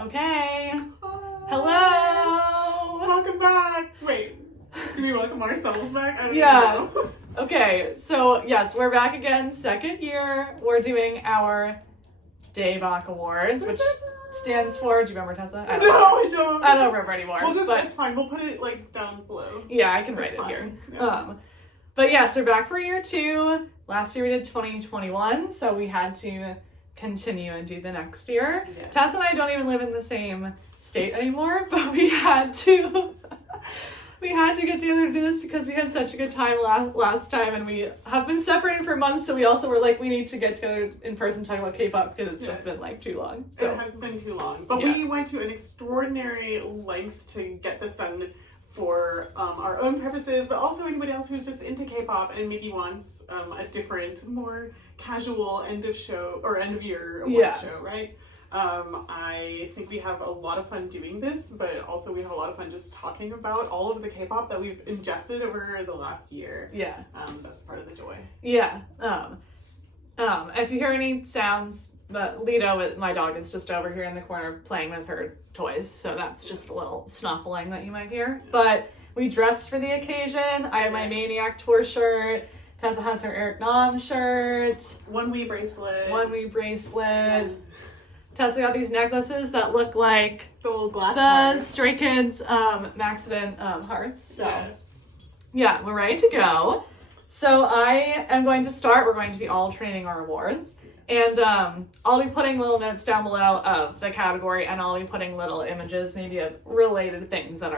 Okay. Hi. Hello. Welcome back. Wait, do we welcome ourselves back? I don't Yeah. even know. Okay, so yes, we're back again, second year. We're doing our DAEBAK Awards, which stands for, do you remember, Tessa? I don't. I don't remember anymore. We'll just, but, it's fine. We'll put it like down below. yeah, I can write It's it fine. here. Yeah. But yes, we're back for year 2. Last year we did 2021, so we had to continue and do the next year. Yes. Tess and I don't even live in the same state anymore, but we had to get together to do this because we had such a good time last time, and we have been separated for months, so we also were like, we need to get together in person to talk about K-pop because it's just been like too long. So It has been too long. But yeah. we went to an extraordinary length to get this done for our own purposes, but also anybody else who's just into K-pop and maybe wants a different, more casual end of year awards show, right? I think we have a lot of fun doing this, but also we have a lot of fun just talking about all of the K-pop that we've ingested over the last year. Yeah. That's part of the joy. Yeah. If you hear any sounds, but Lido, my dog, is just over here in the corner playing with her toys, so that's just a little snuffling that you might hear. But we dressed for the occasion. I have my Maniac tour shirt. Tessa has her Eric Nam shirt. One Wee bracelet. Tessa got these necklaces that look like The little glass the hearts. Stray Kids Maxident hearts. So Yes. yeah, we're ready to go. So I am going to start. We're going to be alternating our awards. And I'll be putting little notes down below of the category, and I'll be putting little images, maybe of related things that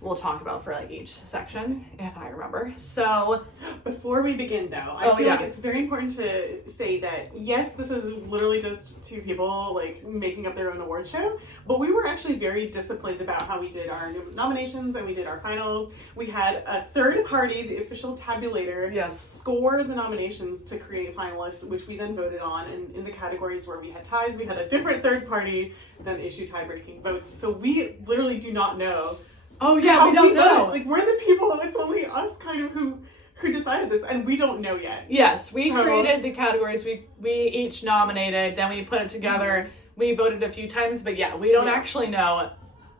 we'll talk about for like each section, if I remember. So Before we begin, though, I feel like it's very important to say that, yes, this is literally just two people like making up their own award show, but we were actually very disciplined about how we did our nominations and we did our finals. We had a third party, the official tabulator, score the nominations to create finalists, which we then voted on. And in the categories where we had ties, we had a different third party then issue tie-breaking votes. So we literally do not know. Oh yeah, we don't know. Like, we're the people, it's only us kind of who decided this, and we don't know yet. Yes, we created the categories, we each nominated, then we put it together, we voted a few times, but yeah, we don't actually know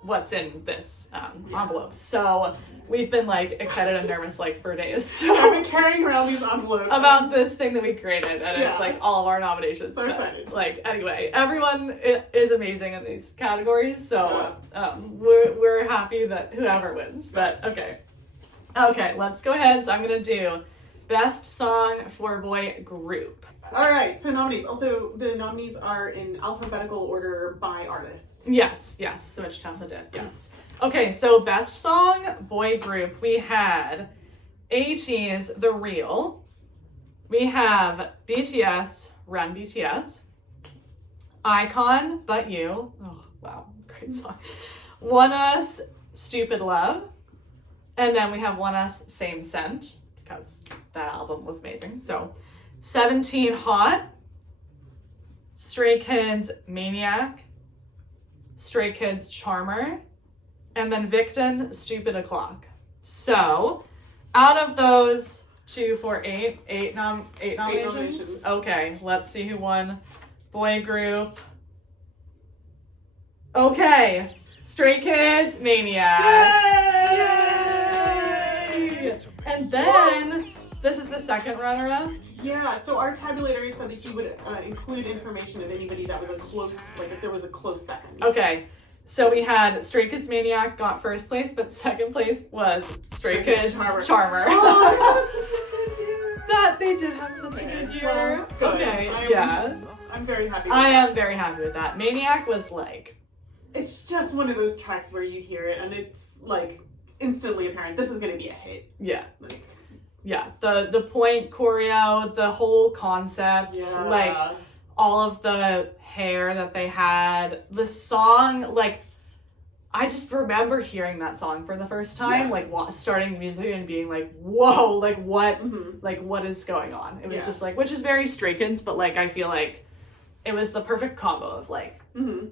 what's in this envelope. So we've been like excited and nervous like for days. So I've been carrying around these envelopes about this thing that we created, and it's like all of our nominations. So excited. Like anyway, everyone is amazing in these categories, so we're happy that whoever wins. But okay, let's go ahead. So I'm gonna do best song for boy group. All right, so nominees. Also, the nominees are in alphabetical order by artist. Yes, which Tessa did. Yes. Okay, so best song boy group, we had ATEEZ The Real. We have BTS Run BTS. IKON But You. Oh wow, great song. ONEUS Stupid Love. And then we have ONEUS Same Scent, because that album was amazing. So 17 Hot, Stray Kids Maniac, Stray Kids Charmer, and then Victon Stupid O'Clock. So out of those 2, 4, 8 nominations. Okay, let's see who won boy group. Okay, Stray Kids Maniac. Yay! And then this is the second runner-up. Yeah, so our tabulator said that he would include information of anybody that was a close, like if there was a close second. Okay, so we had Stray Kids Maniac got first place, but second place was Stray Kids Charmer. Oh, that's such a good year. That they did have such a good year. Well, okay, I'm very happy with I that. am very happy with that. Maniac was like... It's just one of those tracks where you hear it and it's like instantly apparent this is going to be a hit. Yeah. Like, yeah, the point choreo, the whole concept, like all of the hair that they had, the song, like I just remember hearing that song for the first time, like starting the music and being like, whoa, like what, like what is going on? It was just like, which is very Stray Kids, but like I feel like it was the perfect combo of like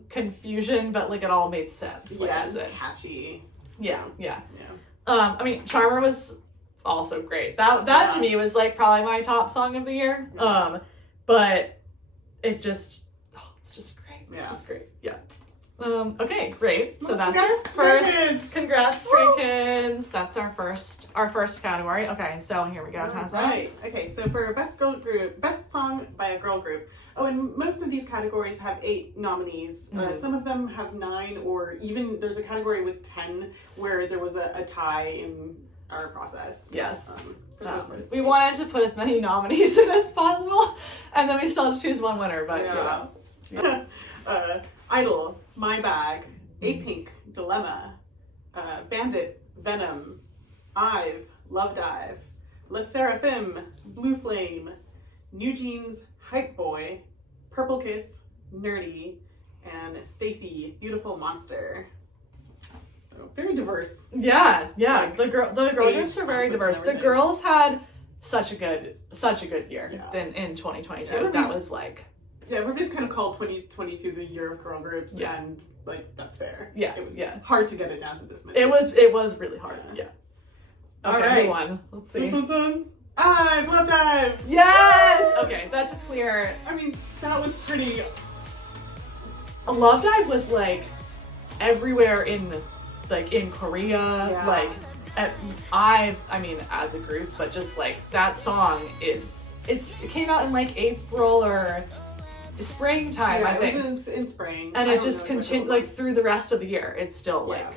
confusion, but like it all made sense. Like, it's catchy. Yeah. I mean, Charmer was also great. That to me was like probably my top song of the year. But it just, it's just great. It's just great. Yeah. Okay, great. So that's Congrats, our Stray first. Kids. Congrats, Stray Kids. That's our first category. Okay, so here we go, Tessa. Right. Okay, so for best girl group, best song by a girl group. Oh, and most of these categories have 8 nominees. Some of them have 9, or even there's a category with 10 where there was a tie in our process. Yes. For the most part, it's We 8. wanted to put as many nominees in as possible, and then we still had to choose one winner. But Yeah. I-DLE My Bag, Apink Dilemma, BVNDIT Venom, IVE Love Dive, Sserafim Blue Flame, New Jeans Hype Boy, Purple Kiss Nerdy, and STAYC Beautiful Monster. So, very diverse. Yeah. Like, the girl groups are very concept diverse. and The everything. girls had such a good year Yeah. in 2022. Yeah, that was like. Yeah, everybody's kind of called 2022 the year of girl groups, Yeah. and like that's fair. Yeah, it was yeah. hard to get it down to this many. It was really hard. Yeah. All Okay, right. who won? Let's see. IVE Love Dive. Yes. Okay, that's clear. I mean, that was pretty. A Love Dive was like everywhere in Korea, Yeah. like at IVE, I mean as a group, but just like that song it came out in like April or springtime, Yeah, I think. it was in spring, And I it don't just know exactly continued what like through the rest of the year. It's still like Yeah.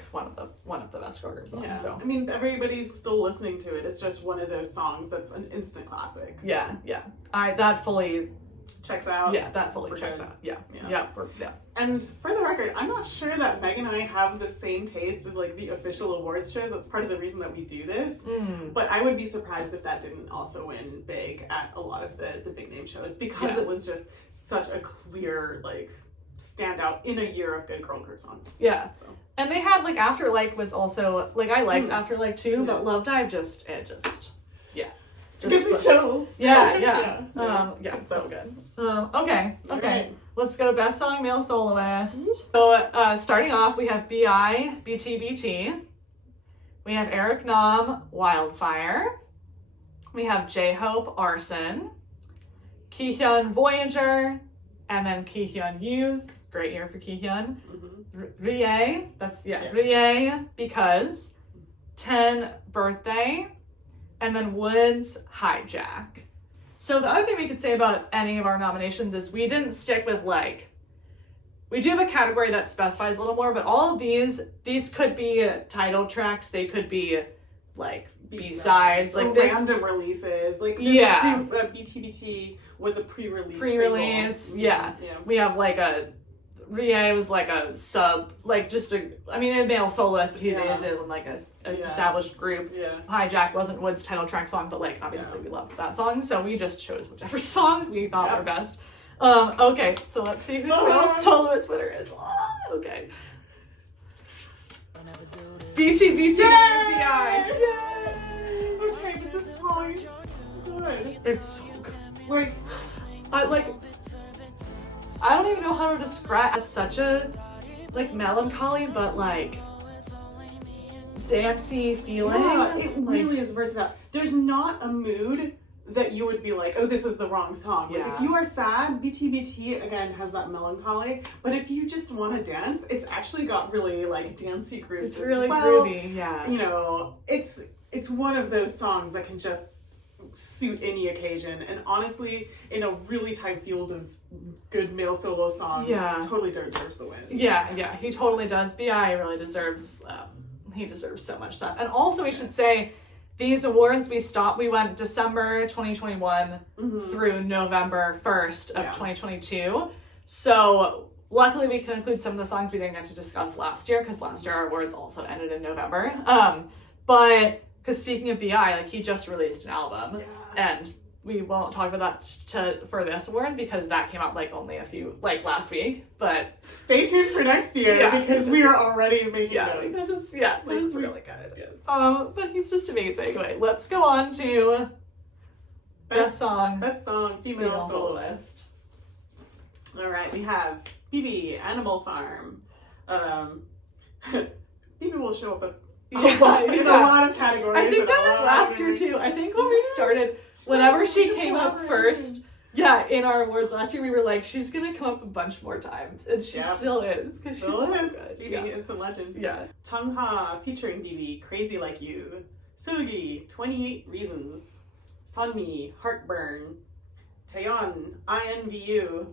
one of the best girl group songs. Yeah, So I mean, everybody's still listening to it. It's just one of those songs that's an instant classic. So yeah. That fully checks out. we're checks good. out. Yeah. Yeah. Yeah. And for the record, I'm not sure that Meg and I have the same taste as like the official awards shows. That's part of the reason that we do this. But I would be surprised if that didn't also win big at a lot of the big name shows, because it was just such a clear like standout in a year of good girl group songs. Yeah. So And they had like Afterlike was also like I liked Afterlike too, but Love Dive just gives me chills. Yeah. Yeah. It's so good. Okay. Alright. Let's go best song male soloist. So starting off we have BI BTBT. We have Eric Nam Wildfire. We have J-Hope Arson. Kihyun Voyager, and then Kihyun Youth. Great year for Kihyun. Rie, Rie because 10 Birthday, and then Woodz Hijack. So the other thing we could say about any of our nominations is we didn't stick with we do have a category that specifies a little more, but all of these could be title tracks, they could be like B-sides, like this random releases, like BTBT was a pre-release single. yeah. We have like Rie was like a sub, like just a male soloist, but he's in like a established group. Hijack wasn't Wood's title track song, but like obviously we loved that song, so we just chose whichever songs we thought were best. Okay, so let's see who the male soloist winner is. Okay. BTBT BI. Okay, but this song is so good. It's so good. Like, I don't even know how to describe it as such a like melancholy, but like dancey feeling. yeah, it really is versatile. There's not a mood that you would be like, oh, this is the wrong song. Like, if you are sad, BTBT again has that melancholy. But if you just want to dance, it's actually got really like dancey grooves. It's really well. groovy. Yeah. You know, it's one of those songs that can just suit any occasion. And honestly, in a really tight field of good male solo songs, totally deserves the win. Yeah, he totally does. BI really deserves. He deserves so much stuff. And also, we should say, these awards we went December 2021 through November 1st of 2022. So luckily we can include some of the songs we didn't get to discuss last year, because last year our awards also ended in November. But because speaking of BI, like he just released an album, and we won't talk about that for this award because that came out like only last week. But stay tuned for next year because we are already making notes. Because it's really good. Yes. But he's just amazing. Anyway, let's go on to best song female soloist. All right, we have BIBI Animal Farm. BIBI will show up in a lot of categories. I think that was last year too. I think when we started, whenever she came up first, Yeah, in our awards last year, we were like, she's gonna come up a bunch more times, and she still is. Still is. BIBI, BIBI, it's a legend. Yeah. Tongha featuring BIBI, Crazy Like You. Sugi, 28 Reasons. Sunmi, Heartburn. Taeyeon, INVU.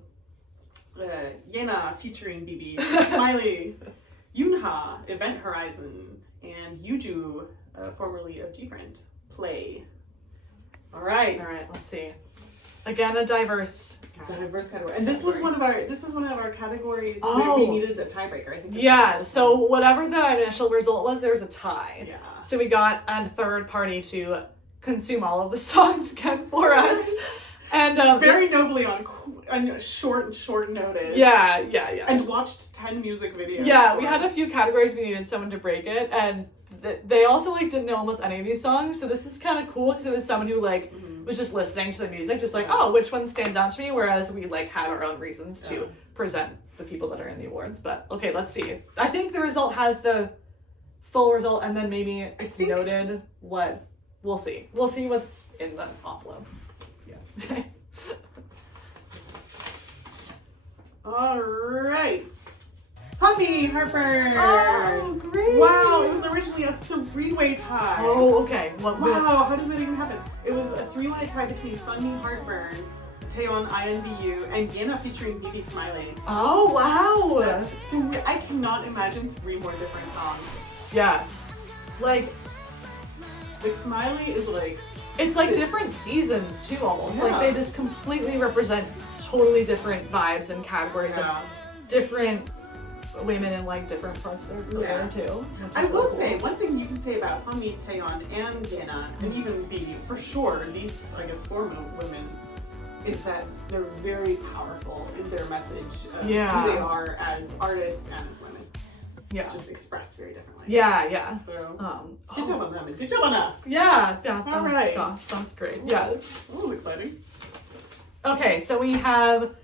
Yena featuring BIBI, Smiley. Yoonha, Event Horizon. And Yuju, formerly of G-Friend, Play. All right, let's see. Again, a diverse category. And this was one of our categories where we needed a tiebreaker. I think. Yeah. So whatever the initial result was, there was a tie. Yeah. So we got a third party to consume all of the songs again for us, and very nobly on short notice. Yeah. And watched 10 music videos. Yeah, we had a few categories we needed someone to break it, and they also like didn't know almost any of these songs. So this is kind of cool because it was someone who like. Was just listening to the music, just like, oh, which one stands out to me, whereas we like had our own reasons to present the people that are in the awards. But okay, let's see. I think the result has the full result, and then maybe it's noted what we'll see. We'll see what's in the envelope. Yeah. All right. Sunmi, Heartburn. Oh, great. Wow, it was originally a 3-way tie. Oh, okay. Wow, how does that even happen? It was a 3-way tie between Sunmi, Heartburn, Taeyeon, INVU, and Yena featuring BIBI Smiley. Oh, wow. I cannot imagine 3 more different songs. Yeah. Like Smiley is like... It's like different seasons, too, almost. Like, they just completely represent totally different vibes and categories of different women in like different parts of their career too. I will say one thing you can say about Sunmi, Taeyeon, and Yena, and even BIBI for sure. These, I guess, 4 women, is that they're very powerful in their message of who they are as artists and as women. Yeah, just expressed very differently. Yeah. So good job on them and good job on us. Yeah. All right. Gosh, that's great. Yeah, that was exciting. Okay, so we have.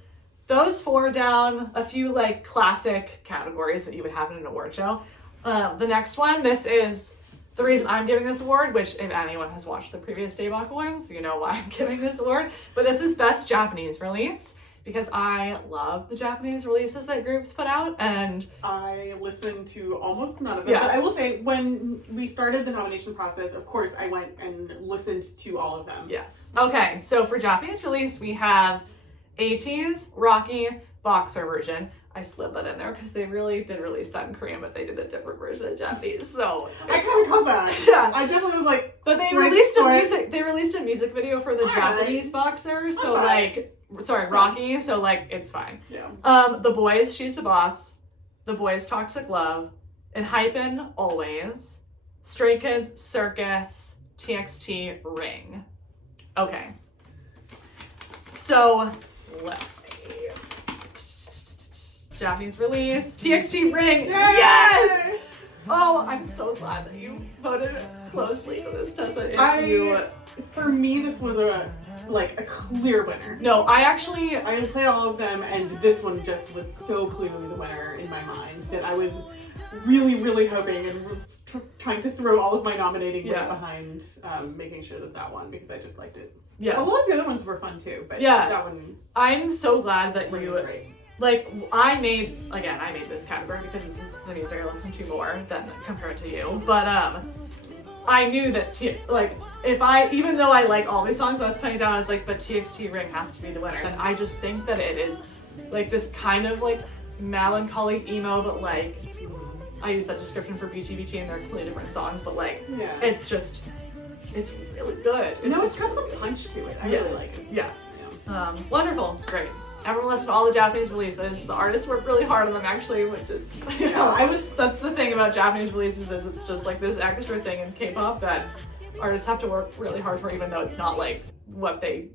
Those 4 down, a few like classic categories that you would have in an award show. The next one, this is the reason I'm giving this award, which if anyone has watched the previous DAEBAK Awards, you know why I'm giving this award. But this is Best Japanese Release, because I love the Japanese releases that groups put out, and I listened to almost none of them. But I will say, when we started the nomination process, of course, I went and listened to all of them. Yes. Okay, so for Japanese release, we have ATEEZ, Rocky, Boxer version. I slid that in there because they really did release that in Korean, but they did a different version in Japanese. So I kind of caught that. Yeah, I definitely was like. But they released a music video for the Japanese Boxer. So Rocky. So like it's fine. Yeah. The Boys, She's the Boss. The Boys, Toxic Love. And Hypen, Always. Stray Kids, Circus. TXT, Ring. Okay. So. Let's see. Japanese release. TXT Ring. Yes! Oh, I'm so glad that you voted closely to this, Tessa. For me, this was a clear winner. No, I had played all of them, and this one just was so clearly the winner in my mind that I was really, really hoping and trying to throw all of my nominating weight behind making sure that one, because I just liked it. Yeah. A lot of the other ones were fun too, but that one. I'm so glad that you. I made this category because this is the music I listen to more than compared to you. But I knew that even though I like all these songs, I was putting down as but TXT Ring has to be the winner. And I just think that it is this kind of melancholy emo, but I use that description for BTBT and they're completely different songs, but it's really good. It's got some punch to it. I really like it. Yeah. Wonderful. Great. Everyone listened to all the Japanese releases. The artists worked really hard on them, actually, which is, that's the thing about Japanese releases is it's just this extra thing in K-pop that artists have to work really hard for, even though it's not what they,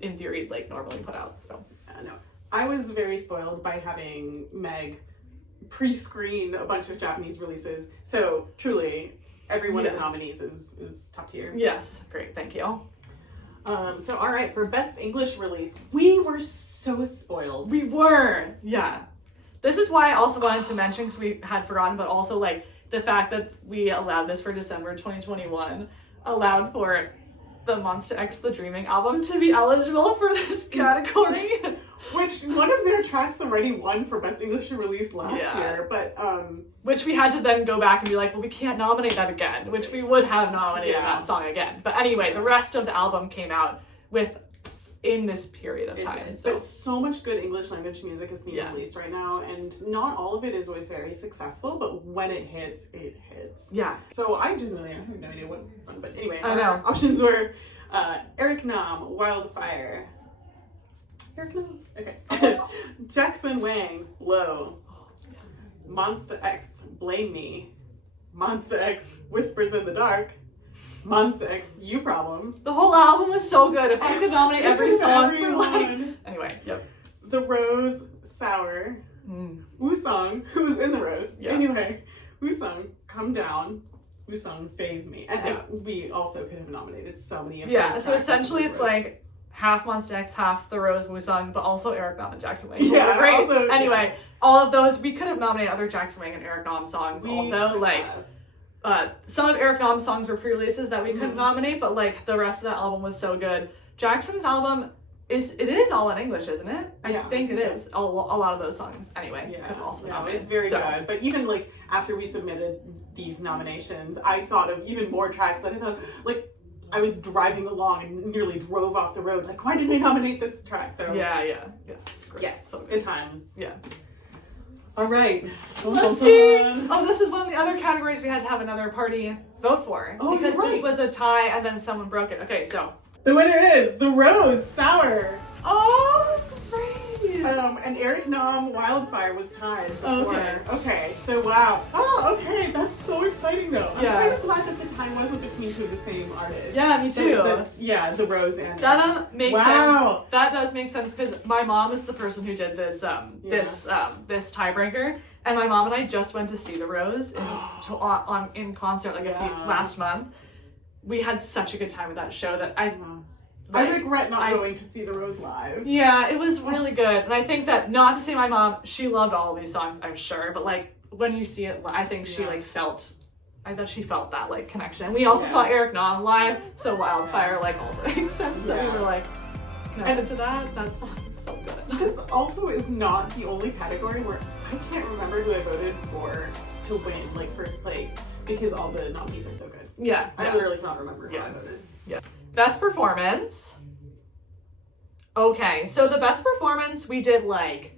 in theory, normally put out. So, no. I was very spoiled by having Meg pre-screen a bunch of Japanese releases. So, truly, every one of the nominees is top tier. Yes. Great. Thank you. So, all right, for Best English Release, we were so spoiled. We were. Yeah. This is why I also wanted to mention, because we had forgotten, but also, the fact that we allowed this for December 2021 allowed for the Monsta X The Dreaming album to be eligible for this category. Which one of their tracks already won for Best English Release last year, but which we had to then go back and be like, well, we can't nominate that again, which we would have nominated that song again. But anyway, the rest of the album came out in this period of time. So. But so much good English language music is being released right now, and not all of it is always very successful, but when it hits, it hits. Yeah. So I have no idea what one, but anyway, I know. Options were Eric Nam, Wildfire. Eric Nam? Okay. Jackson Wang, Low. Monsta X, Blame Me. Monsta X, Whispers in the Dark. Monsta X, You Problem. The whole album was so good. If I could nominate every song for like... Anyway, The Rose, Sour. Woosung, who was in The Rose. Anyway, Woosung, Come Down. Woosung, Phase Me. And we also could have nominated so many of those. So essentially it's like half Monsta X, half The Rose, Woosung, but also Eric Nam and Jackson Wang. Yeah, great. Also, anyway, all of those, we could have nominated other Jackson Wang and Eric Nam songs also. Like... some of Eric Nam's songs were pre-releases that we couldn't nominate, but like the rest of that album was so good. Jackson's album is all in English, isn't it? I think it is. A lot of those songs. Anyway, could have also been nominated. It's very good. But even like after we submitted these nominations, I thought of even more tracks that I thought like I was driving along and nearly drove off the road. Like, why didn't I nominate this track? So yeah, it's great. Yes, so good times. Yeah. All right. Let's see. Oh, this is one of the other categories we had to have another party vote for. Because this was a tie and then someone broke it. Okay, so. The winner is The Rose, Sour. Oh, great. And Eric Nam, Wildfire was tied before. Okay, so wow. Oh, okay. That's so exciting though. I'm kind of glad that the time wasn't between two of the same artists. Yeah, me too. The Rose and that makes sense. That does make sense because my mom is the person who did this this tiebreaker, and my mom and I just went to see The Rose in concert like last month. We had such a good time with that show that I regret not going to see The Rose live. Yeah, it was really good. And I think that, not to say my mom, she loved all of these songs, I'm sure. But, like, when you see it, I think she, I bet she felt that, like, connection. We also saw Eric Nam live, so Wildfire, like, also makes sense that we were, like, connected to that. That song is so good. This also is not the only category where I can't remember who I voted for to win, like, first place, because all the nominees are so good. Yeah. I literally cannot remember who I voted. Yeah. Best performance. Okay, so the best performance we did like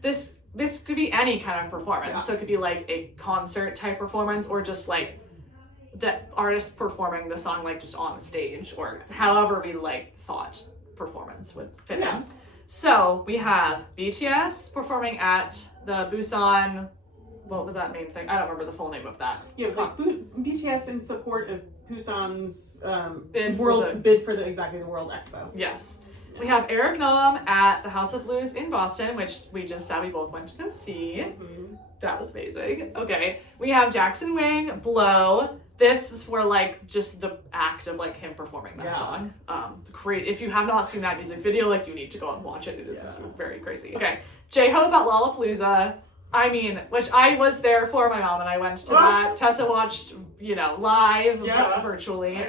this could be any kind of performance. Yeah. So it could be like a concert type performance or just like the artist performing the song like just on the stage or however we like thought performance would fit in. So we have BTS performing at the Busan, what was that main thing? I don't remember the full name of that. Yeah, it was like BTS in support of Busan's bid for the World Expo. Yes. We have Eric Nam at the House of Blues in Boston, which we just said we both went to go see. That was amazing. Okay. We have Jackson Wang, Blow. This is for like just the act of like him performing that song. Great. If you have not seen that music video, like you need to go and watch it. It is very crazy. Okay. J-Hope at Lollapalooza. I mean, which I was there for, my mom and I went to that. Tessa watched, live, virtually.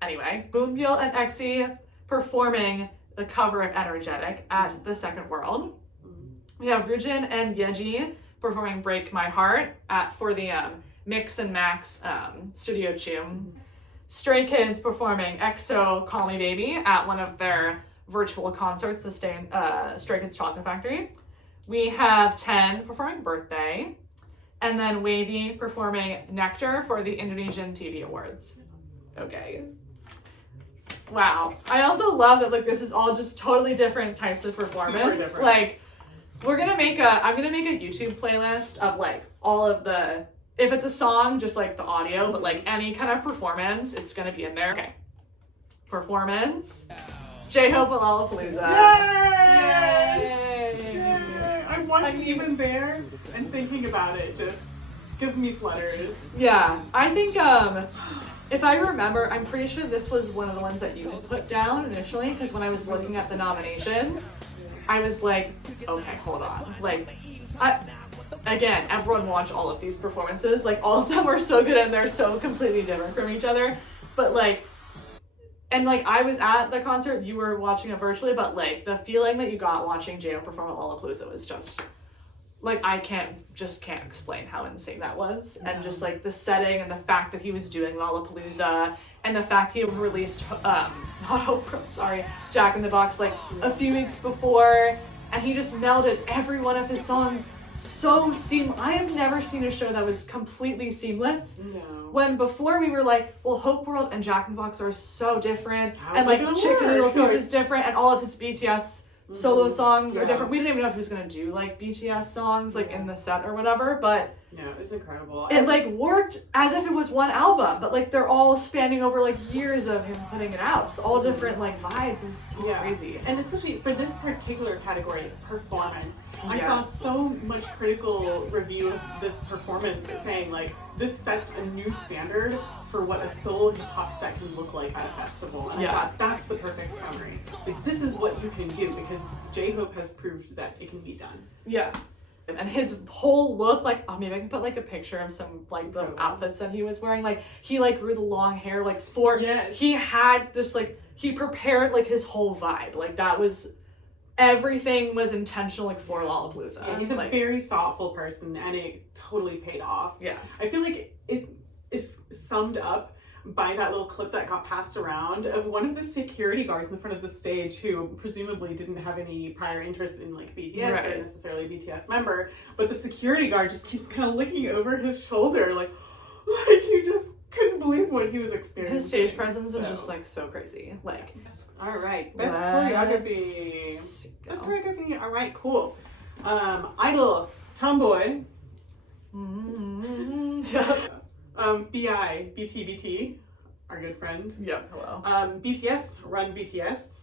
Anyway. Boombyul and EXE performing the cover of Energetic at the Second World. We have Ryujin and Yeji performing Break My Heart for the Mix and Max Studio Chum. Stray Kids performing EXO Call Me Baby at one of their virtual concerts, the Stray Kids Chocolate Factory. We have 10 performing Birthday, and then Wavy performing Nectar for the Indonesian TV Awards. Okay. Wow. I also love that like this is all just totally different types of performance. Like I'm gonna make a YouTube playlist of like all of the, if it's a song, just like the audio, but like any kind of performance, it's gonna be in there. Okay. Performance. J-Hope at Lollapalooza. Yay! I wasn't even there, and thinking about it just gives me flutters. Yeah, I think if I remember, I'm pretty sure this was one of the ones that you had put down initially, because when I was looking at the nominations, I was like, okay, hold on. Like, again, everyone watch all of these performances. Like, all of them are so good and they're so completely different from each other. But like, and like I was at the concert, you were watching it virtually, but like the feeling that you got watching J-Hope perform at Lollapalooza was just like, I can't explain how insane that was. And just like the setting and the fact that he was doing Lollapalooza and the fact he released Jack in the Box like a few weeks before, and he just melded every one of his songs so seamless. I have never seen a show that was completely seamless. No. When before we were like, well, Hope World and Jack in the Box are so different, How's and it like gonna Chicken work? Noodle Soup is different, and all of his BTS solo songs are Yeah. different. We didn't even know if he was gonna do like BTS songs like in the set or whatever, but No, it was incredible. it like worked as if it was one album, but like they're all spanning over like years of him putting it out. It's all different like vibes. It was so crazy. And especially for this particular category, performance, I Yeah. saw so much critical review of this performance saying like this sets a new standard for what a solo hip hop set can look like at a festival. And I thought that's the perfect summary. Like this is what you can do because J-Hope has proved that it can be done. Yeah. And his whole look, like, oh, maybe I can put like a picture of some like the outfits that he was wearing. Like he like grew the long hair like he had this like he prepared like his whole vibe. Like that was everything was intentional like for Lollapalooza. Yeah, he's a like, very thoughtful person and it totally paid off. Yeah. I feel like it is summed up by that little clip that got passed around of one of the security guards in front of the stage who presumably didn't have any prior interest in like BTS or necessarily a BTS member, but the security guard just keeps kind of looking over his shoulder like you just couldn't believe what he was experiencing. His stage presence is just like so crazy. Like, all right, best choreography. Best choreography. All right, cool. Idol, Tomboy. BTBT, our good friend. Yep. Hello. BTS Run BTS.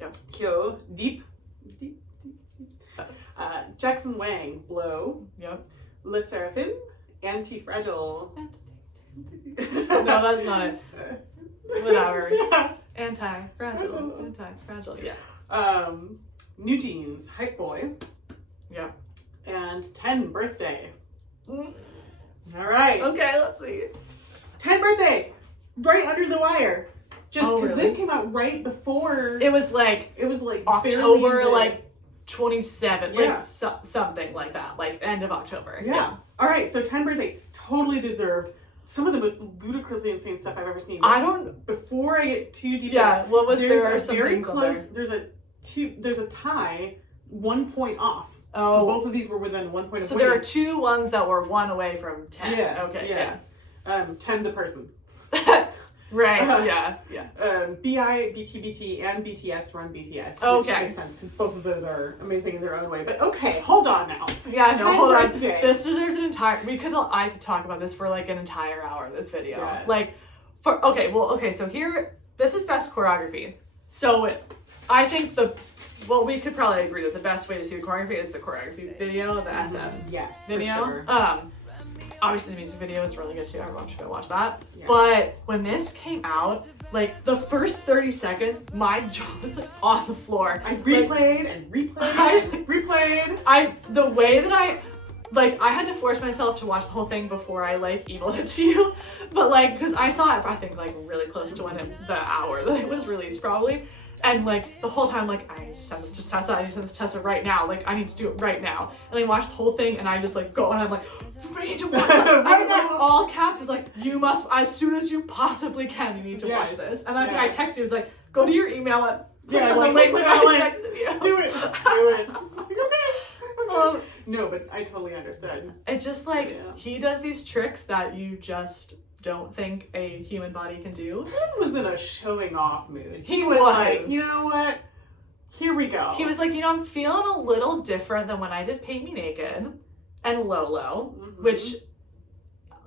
Yep. Kyo Deep. Jackson Wang Blow. Yep. Le Sserafim Anti-Fragile. No, that's not it. Whatever. Yeah. Anti-fragile. Yeah. New Jeans Hype Boy. Yeah. And 10 Birthday. All right. Okay, let's see. 10 Birthday, right under the wire. Just because really? this came out right before. It was like October, like 27th, like something like that, like end of October. Yeah. All right, so 10 Birthday, totally deserved. Some of the most ludicrously insane stuff I've ever seen. Before I get too deep. Yeah. What was there's there? A very close. There's a tie, 1 point off. Oh. So both of these were within 1 point of So winning. there are two ones that were 1 away from 10. Yeah. Okay. Yeah. 10 the person. Right. Yeah. BI, BTBT, and BTS Run BTS. Okay. Which makes sense because both of those are amazing in their own way. But okay, hold on now. Yeah, no, hold on. Birthday. This deserves an entire. I could talk about this for like an entire hour. This video, Yes. So here, this is best choreography. So, I think we could probably agree that the best way to see the choreography is the choreography video, the SM video. For sure. Obviously the music video is really good too. Everyone should go watch that. Yeah. But when this came out, like the first 30 seconds, my jaw was like on the floor. I replayed and replayed. The way that I had to force myself to watch the whole thing before I like emailed it to you. But like, because I saw it, I think like really close to the hour that it was released probably. And like the whole time, like I send this to Tessa, I need to send this to Tessa right now. Like I need to do it right now. And I watched the whole thing, and I just like go and I'm like, we need to watch it right now. All caps is like, you must as soon as you possibly can. You need to watch this. And I think I texted you. It was like, go to your email and Do it. No, but I totally understood. It just like he does these tricks that you just don't think a human body can do. Ted was in a showing off mood. He was like, you know what? Here we go. He was like, I'm feeling a little different than when I did Paint Me Naked and Lolo, which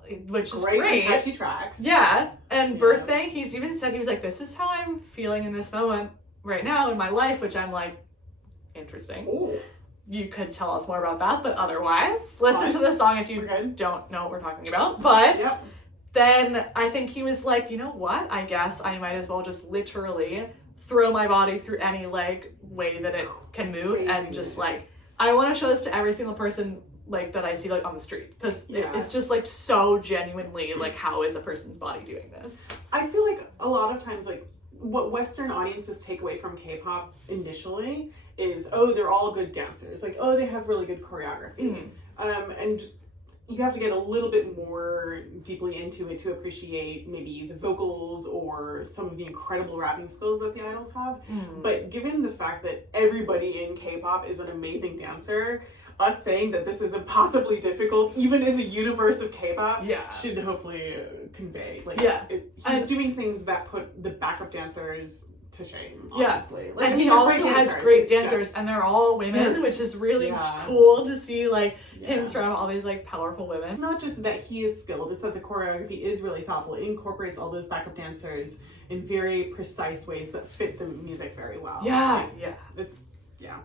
is great. Catchy tracks. Yeah. And Birthday, he's even said, he was like, this is how I'm feeling in this moment right now in my life, which I'm like, interesting. Ooh. You could tell us more about that, but otherwise, listen to the song if you don't know what we're talking about. But then I think he was like, you know what? I guess I might as well just literally throw my body through any like way that it can move and just like, I want to show this to every single person like that I see like on the street, because it's just like so genuinely like, how is a person's body doing this? I feel like a lot of times, like, what Western audiences take away from K-pop initially is, oh, they're all good dancers, like, oh, they have really good choreography, and you have to get a little bit more deeply into it to appreciate maybe the vocals or some of the incredible rapping skills that the idols have. But given the fact that everybody in K-pop is an amazing dancer, us saying that this is impossibly difficult, even in the universe of K-pop, should hopefully convey. Like, he's doing things that put the backup dancers to shame, honestly. Like, and he also has great dancers, and they're all women, which is really cool to see, like, him surround all these, like, powerful women. It's not just that he is skilled, it's that the choreography is really thoughtful. It incorporates all those backup dancers in very precise ways that fit the music very well. It's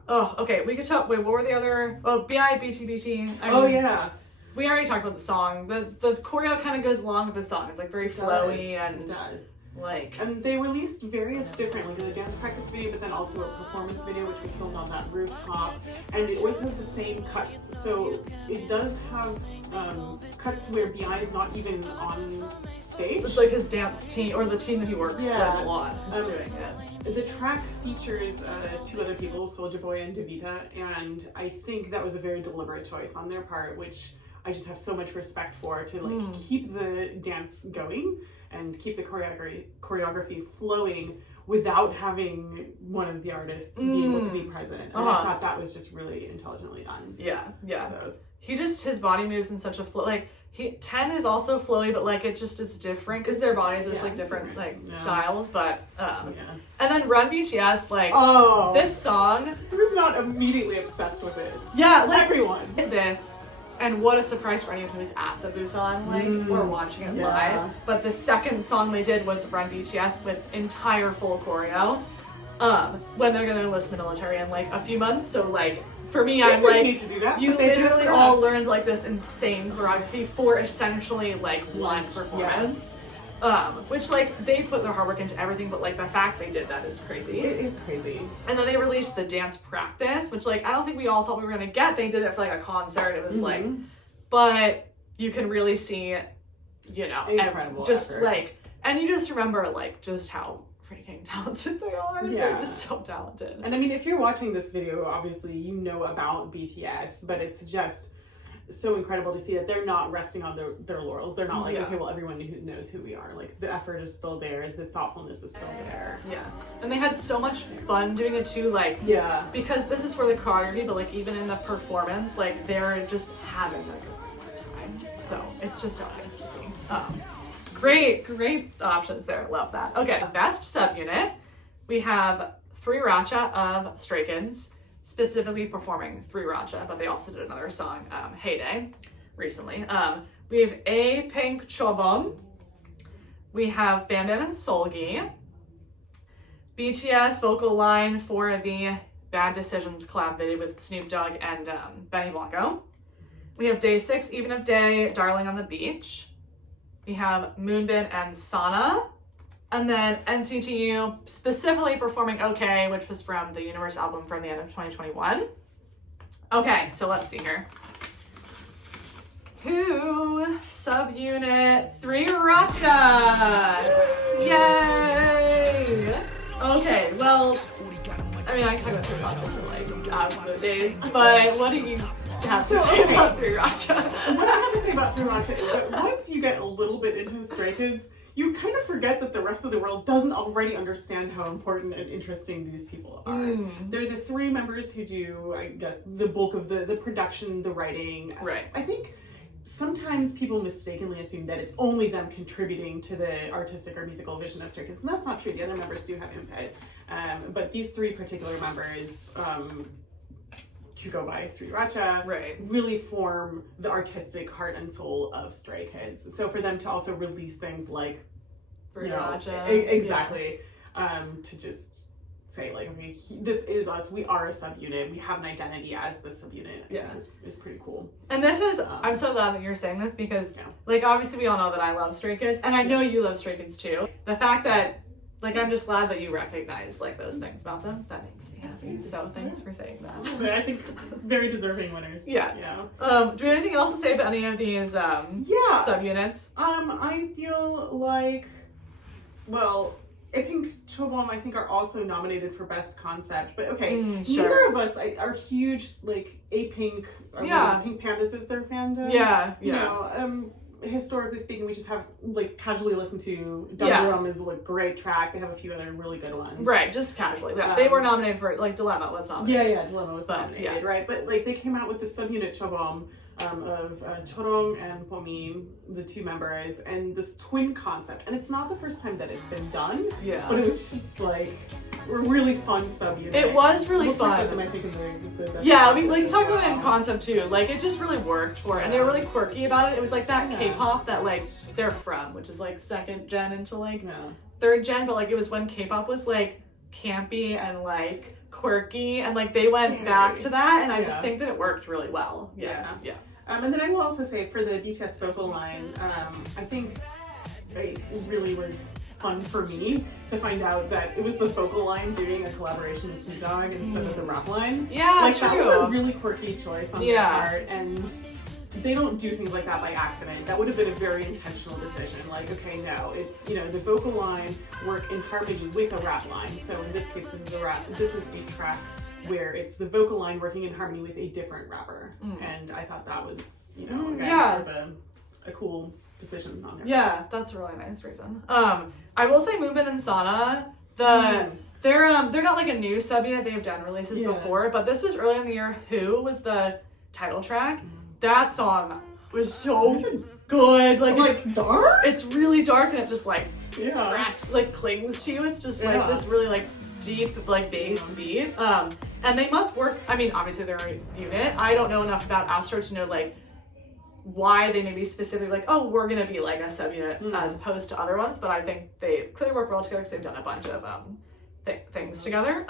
Oh, okay, we could talk, wait, what were the other, BIBI BTBT. We already talked about the song. The choreo kind of goes along with the song. It's like very flowy and it does. Like, and they released various different, like the dance practice video, but then also a performance video, which was filmed on that rooftop, and it always has the same cuts. So it does have cuts where BI is not even on stage. It's like his dance team, or the team that he works with a lot is doing it. The track features two other people, Soulja Boy and Davita, and I think that was a very deliberate choice on their part, which I just have so much respect for, to like keep the dance going and keep the choreography flowing without having one of the artists be able to be present. And I thought that was just really intelligently done. So. His body moves in such a flow. Like, 10 is also flowy, but like it just is different because their bodies are just like different styles. But and then Run BTS, like this song, I was not immediately obsessed with it. Like everyone this. And what a surprise for anyone who was at the Busan, like, or watching it live. But the second song they did was Run BTS with entire full choreo. When they're gonna enlist the military in like a few months. So like, for me, I'm like, need to do that, you literally all learned like this insane choreography for essentially like one performance. Which like, they put their hard work into everything, but like the fact they did that is crazy. It is crazy. And then they released the dance practice, which like, I don't think we all thought we were gonna get. They did it for like a concert. It was like, but you can really see, you know, incredible just effort. Like, and you just remember like just how freaking talented they are. Yeah. They're just so talented. And I mean, if you're watching this video, obviously you know about BTS, but it's just so incredible to see that they're not resting on their laurels. They're not like, okay, well, everyone knows who we are. Like, the effort is still there, the thoughtfulness is still there. And they had so much fun doing it too, like, because this is for the choreography, but like even in the performance, like they're just having like a great time. So it's just so nice to see. Great options there. Love that. Okay, best subunit. We have 3RACHA of Stray Kids, specifically performing 3RACHA, but they also did another song, Heyday, recently. We have Apink Chobom. We have Bam Bam and Seulgi. BTS vocal line for the Bad Decisions collab they did with Snoop Dogg and Benny Blanco. We have Day 6, Even of Day, Darling on the Beach. We have Moonbin and Sana. And then NCTU specifically performing OK, which was from the Universe album from the end of 2021. Okay, so let's see here. Who subunit 3RACHA? Yay! Okay, well, I mean, I can talk about 3RACHA for like absolute days, but what do you have to say about 3RACHA? What I have to say about 3RACHA is that once you get a little bit into Stray Kids, you kind of forget that the rest of the world doesn't already understand how important and interesting these people are. They're the three members who do, I guess, the bulk of the production, the writing. Right. I think sometimes people mistakenly assume that it's only them contributing to the artistic or musical vision of Stray Kids, and that's not true. The other members do have input. But these three particular members, who go by 3RACHA, really form the artistic heart and soul of Stray Kids. So for them to also release things like 3RACHA, exactly, to just say like, okay, this is us, we are a subunit, we have an identity as the subunit, is pretty cool. And this is, I'm so glad that you're saying this because like, obviously we all know that I love Stray Kids, and I know you love Stray Kids too. The fact that like, I'm just glad that you recognize, like, those things about them. That makes me happy. So thanks for saying that. But I think very deserving winners. Yeah. Yeah. Do you have anything else to say about any of these subunits? I feel like, well, Apink Dilemma, I think, are also nominated for Best Concept, but okay, neither of us are huge, like, Apink, Pink Pandas is their fandom. You know, historically speaking, we just have, like, casually listened to Dum is, like, great track. They have a few other really good ones. Right, just casually. They were nominated for, like, Dilemma was nominated. Yeah, Dilemma was nominated, right? But, like, they came out with the subunit Chobom of Chorong and Pomin, the two members, and this twin concept. And it's not the first time that it's been done, but it was just, like, a really fun subunit. It was really fun. Talk about them, I think, in the best we like talked about it in concept too. Like, it just really worked for it, and they were really quirky about it. It was like that K-pop that, like, they're from, which is like second gen into like third gen, but like it was when K-pop was like campy and like quirky, and like they went back to that, and I just think that it worked really well. And then I will also say, for the BTS vocal line, I think it really was fun for me to find out that it was the vocal line doing a collaboration with Snoop Dogg instead of the rap line. Like, that was a really quirky choice on their part, and they don't do things like that by accident. That would have been a very intentional decision. Like, okay, no, it's, you know, the vocal line work in harmony with a rap line. So in this case, this is a track where it's the vocal line working in harmony with a different rapper. And I thought that was, you know, again, sort of a cool decision on their part. That's a really nice reason. I will say Moonbin and Sana, they're not like a new subunit. They have done releases before, but this was earlier in the year. Who was the title track? That song was so good. Like, it's dark? It's really dark, and it just like clings to you. It's just like this really like deep like bass beat. And they must work, I mean, obviously they're a unit. I don't know enough about Astro to know like why they may be specifically like, oh, we're gonna be like a subunit as opposed to other ones, but I think they clearly work well together because they've done a bunch of things together.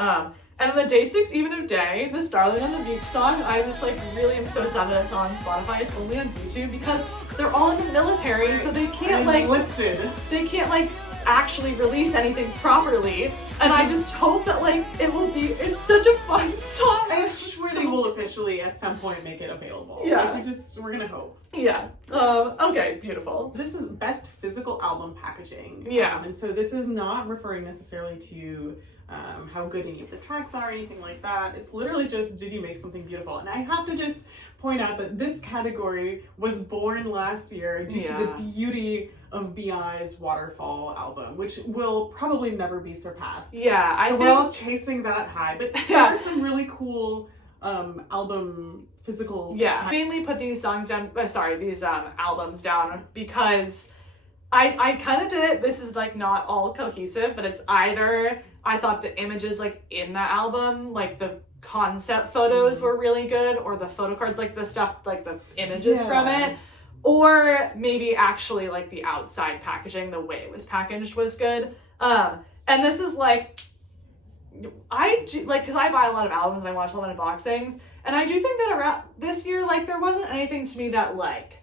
And the Day 6 Even of Day, the Starlight on the Beach song, I was like, really am so sad that it's on Spotify. It's only on YouTube because they're all in the military, so they can't they can't like actually release anything properly. And I just hope that like it's such a fun song. I'm sure they will officially at some point make it available. Like, we're gonna hope. Okay, beautiful. This is Best Physical Album Packaging. And so this is not referring necessarily to how good any of the tracks are or anything like that. It's literally just, did you make something beautiful? And I have to just point out that this category was born last year due to the beauty of BI's Waterfall album, which will probably never be surpassed. I think we're all chasing that high, but there are some really cool album physical. I mainly put these songs down, these albums down because I kind of did it. This is like not all cohesive, but it's either I thought the images like in the album, like the concept photos were really good, or the photo cards, like the stuff, like the images from it, or maybe actually like the outside packaging, the way it was packaged was good. And this is like, because I buy a lot of albums and I watch a lot of unboxings, and I do think that around this year, like there wasn't anything to me that like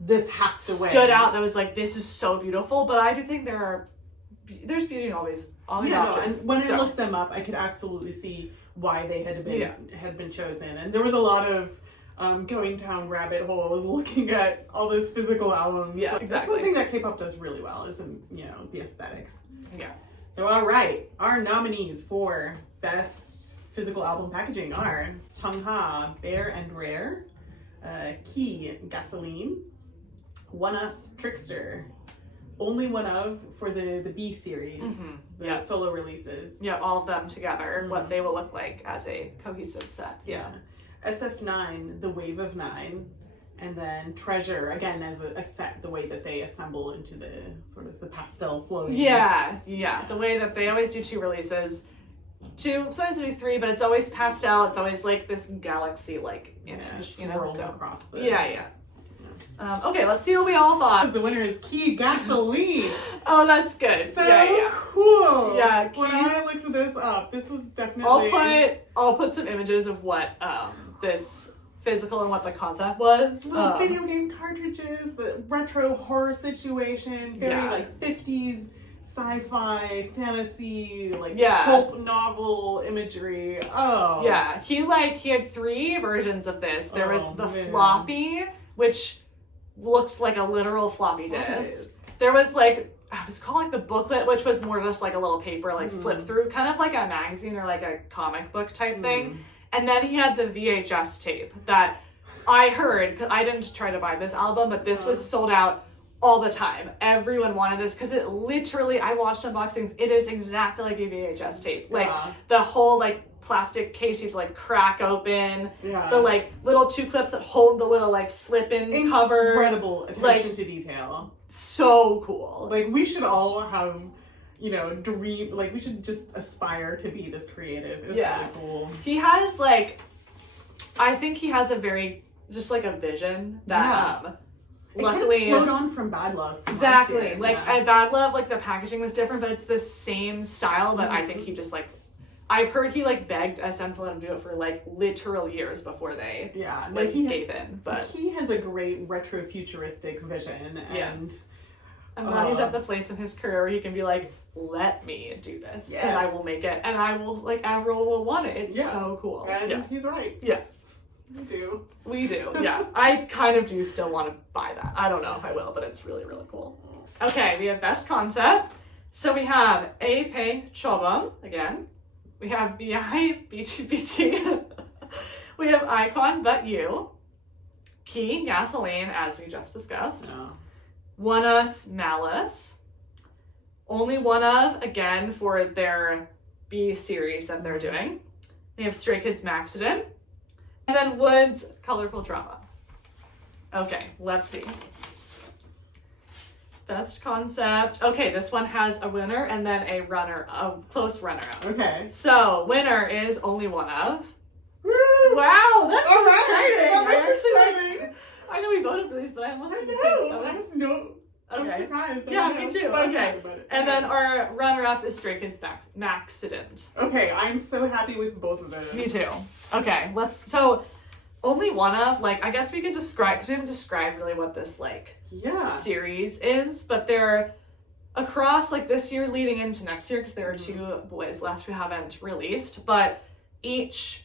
this has to win. Stood out that was like, this is so beautiful. But I do think there's beauty in all these options. And when I looked them up, I could absolutely see why they had been chosen. And there was a lot of going down rabbit holes looking at all those physical albums. That's one thing that K-pop does really well, is the aesthetics. So all right, our nominees for Best Physical Album Packaging are Chungha, Bare and Rare, Key, Gasoline, ONEUS, Trickster, Onlyoneof for the B series, the solo releases. All of them together, what they will look like as a cohesive set. SF9, The Wave of 9, and then Treasure, again as a set, the way that they assemble into the sort of the pastel flowing. The way that they always do two releases. Sometimes they do three, but it's always pastel. It's always like this galaxy-like image. Swirls across the... Okay, let's see what we all thought. The winner is Key Gasoline. Oh, that's good. So cool. When Key... I looked this up, this was definitely... I'll put some images of what this physical and what the concept was. Little video game cartridges, the retro horror situation, very like 50s sci-fi, fantasy, like Yeah. pulp novel imagery. Oh. Yeah, he had 3 versions of this. There was the man. floppy, which looked like a literal floppy disk. There was like, it was called like the booklet, which was more just like a little paper, like flip through, kind of like a magazine or like a comic book type thing. And then he had the VHS tape that I heard, because I didn't try to buy this album, but this was sold out all the time. Everyone wanted this because it literally, I watched unboxings, it is exactly like a VHS tape. Like the whole like plastic case you have to like crack open, the like little 2 clips that hold the little like slip-in cover. Incredible attention to detail. So cool. Like we should all have, you know, dream, like we should just aspire to be this creative. It's really cool. He has like, I think he has a very, just like a vision that luckily it kind of flowed on from Bad Love. Exactly. Like at Bad Love, like the packaging was different, but it's the same style that I think he just like, I've heard he like begged SM to let him do it for like literal years before they like he gave in. But he has a great retro futuristic vision, and now he's at the place in his career where he can be like, let me do this because I will make it and I will like everyone will want it. It's so cool. And he's right. Yeah. We do, yeah. I kind of do still want to buy that. I don't know if I will, but it's really, really cool. Okay, we have Best Concept. So we have Apink Dilemma, again. We have BI BTBT. We have Icon But You. Key Gasoline, as we just discussed. ONEUS Malice. Onlyoneof, again, for their B series that they're doing. We have Stray Kids Maxident. And then Woodz Colorful Drama. Okay, let's see. Best Concept. Okay, this one has a winner and then a close runner-up. Okay. So, winner is Onlyoneof. Woo! Wow, that's so exciting! That's exciting! I know we voted for these, but I almost didn't think that was... I'm surprised. Yeah, me too. Okay. And then our runner-up is Stray Kids Maxident. Okay, I'm so happy with both of those. Me too. Okay, so Onlyoneof, like, I guess we could describe, because we haven't described really what this, like, series is, but they're across, like, this year leading into next year, because there are 2 boys left who haven't released, but each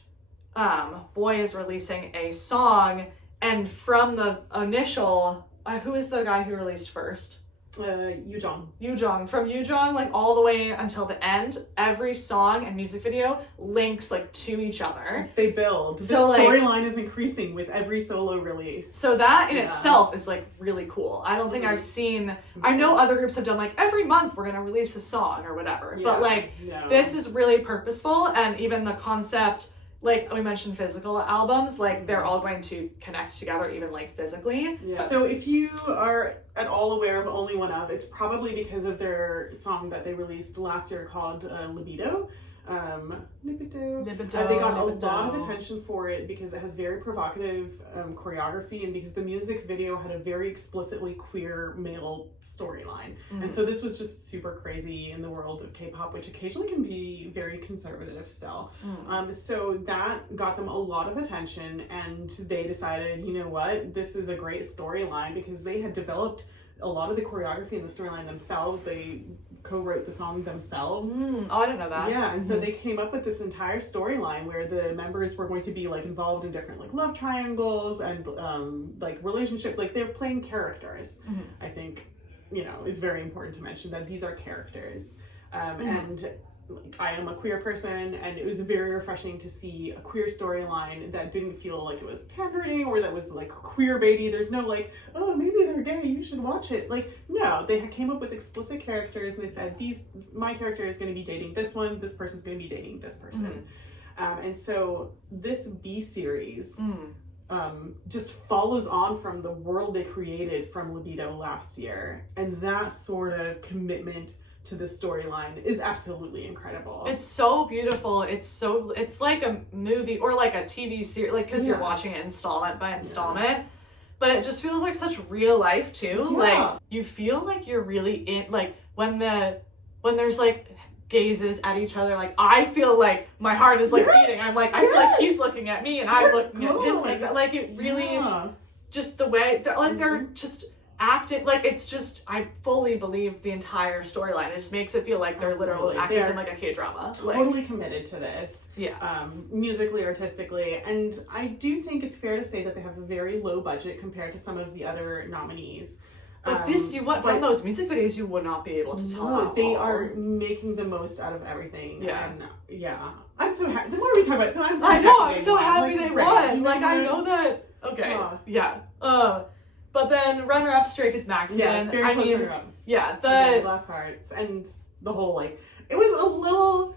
boy is releasing a song, and from the initial... who is the guy who released first? Yujong. From Yujong, like all the way until the end, every song and music video links like to each other. They build. The storyline is increasing with every solo release. So that in itself is like really cool. I don't think I've seen, I know other groups have done like every month we're going to release a song or whatever, but like this is really purposeful, and even the concept, like we mentioned physical albums, like they're all going to connect together even like physically. So if you are at all aware of Onlyoneof, it's probably because of their song that they released last year called Libido. Libido. They got a lot of attention for it because it has very provocative choreography, and because the music video had a very explicitly queer male storyline. And so this was just super crazy in the world of K-pop, which occasionally can be very conservative still. So that got them a lot of attention, and they decided, you know what, this is a great storyline, because they had developed a lot of the choreography and the storyline themselves. They co-wrote the song themselves. Oh, I didn't know that. Yeah, and so they came up with this entire storyline where the members were going to be like involved in different like love triangles and like relationship, like they're playing characters. I think, you know, is very important to mention that these are characters. And like, I am a queer person, and it was very refreshing to see a queer storyline that didn't feel like it was pandering or that was like queer baity. There's no like, oh, maybe they're gay, you should watch it. Like, no, they came up with explicit characters, and they said, my character is going to be dating this one, this person's going to be dating this person. And so this B series just follows on from the world they created from Libido last year, and that sort of commitment to the storyline is absolutely incredible. It's so beautiful. It's like a movie or like a TV series, like, because you're watching it installment by installment, but it just feels like such real life too. Like, you feel like you're really in, like, when there's like gazes at each other, like I feel like my heart is like beating. I'm like, I feel like he's looking at me and I'm looking at him, like that. Like, it really just the way they're like, they're just acting, like, it's just, I fully believe the entire storyline. It just makes it feel like they're literally actors in like a K-drama. Totally committed to this. Yeah. Musically, artistically, and I do think it's fair to say that they have a very low budget compared to some of the other nominees. But from those music videos, you would not be able to tell. No, they are making the most out of everything. Yeah. And yeah. I'm so happy. The more we talk about it, I'm so happy they won. Like, I know that. Okay. Yeah. But then runner-up, STRAY Kids Maximum. Yeah, very close runner-up. Yeah, Glass Hearts and the whole, like, it was a little.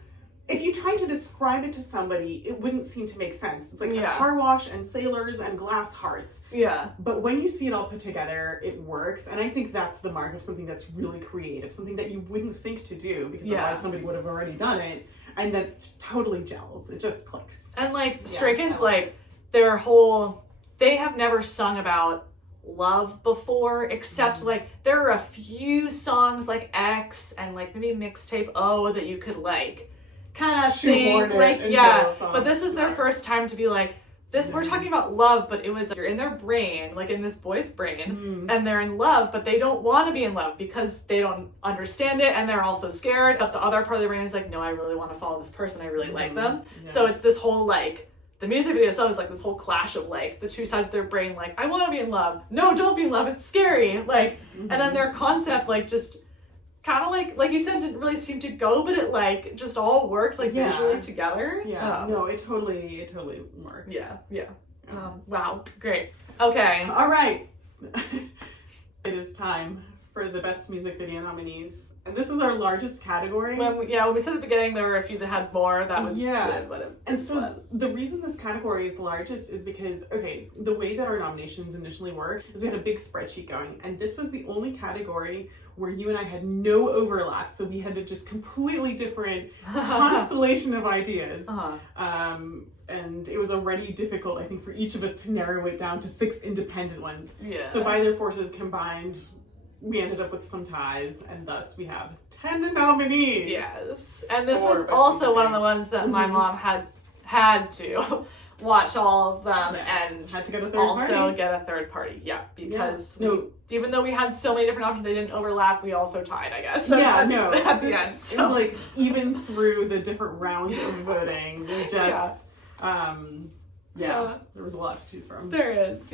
If you tried to describe it to somebody, it wouldn't seem to make sense. It's like a car wash and sailors and glass hearts. Yeah. But when you see it all put together, it works. And I think that's the mark of something that's really creative, something that you wouldn't think to do because otherwise somebody would have already done it. And that totally gels. It just clicks. And like STRAY Kids, like they have never sung about love before, except like there are a few songs like X and like maybe mixtape O that you could like kind of think like but this was their first time to be like this. We're talking about love, but it was you're in their brain, like in this boy's brain, and they're in love, but they don't want to be in love because they don't understand it, and they're also scared. But the other part of their brain is like, no, I really want to follow this person, I really like them. So it's this whole like the music video itself is like this whole clash of like the two sides of their brain, like I want to be in love, no, don't be in love, it's scary, like, and then their concept like just kind of like you said, didn't really seem to go, but it like just all worked like visually together. No, it totally works. Wow, great. Okay, all right. It is time for the best music video nominees, and this is our largest category. When we said at the beginning there were a few that had more, that was good, and so the reason this category is the largest is because the way that our nominations initially work is we had a big spreadsheet going, and this was the only category where you and I had no overlap, so we had a just completely different constellation of ideas. And it was already difficult, I think, for each of us to narrow it down to 6 independent ones. So by their forces combined, we ended up with some ties, and thus we have 10 nominees. Yes, and this was also one of the ones that my mom had to watch all of them and had to get a third party. Yeah, because even though we had so many different options, they didn't overlap. We also tied, I guess. At the end, so. It was like even through the different rounds of voting, we just. There was a lot to choose from. There is,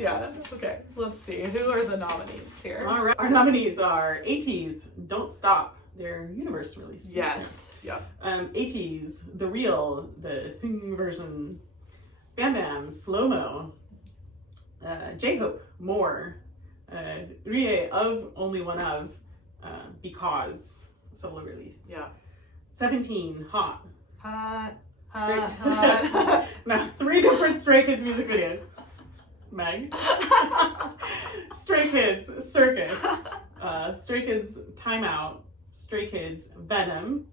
Okay, let's see. Who are the nominees here? All right. Our nominees are ATEEZ, Don't Stop, their Universe release. Yes. ATEEZ, The Real, the Ping version. Bam Bam, Slow Mo. J-Hope, More. Rie of Onlyoneof, Because, solo release. 17, Hot. Now, 3 different STRAY Kids music videos. Meg. STRAY Kids Circus. STRAY Kids Timeout. STRAY Kids Venom.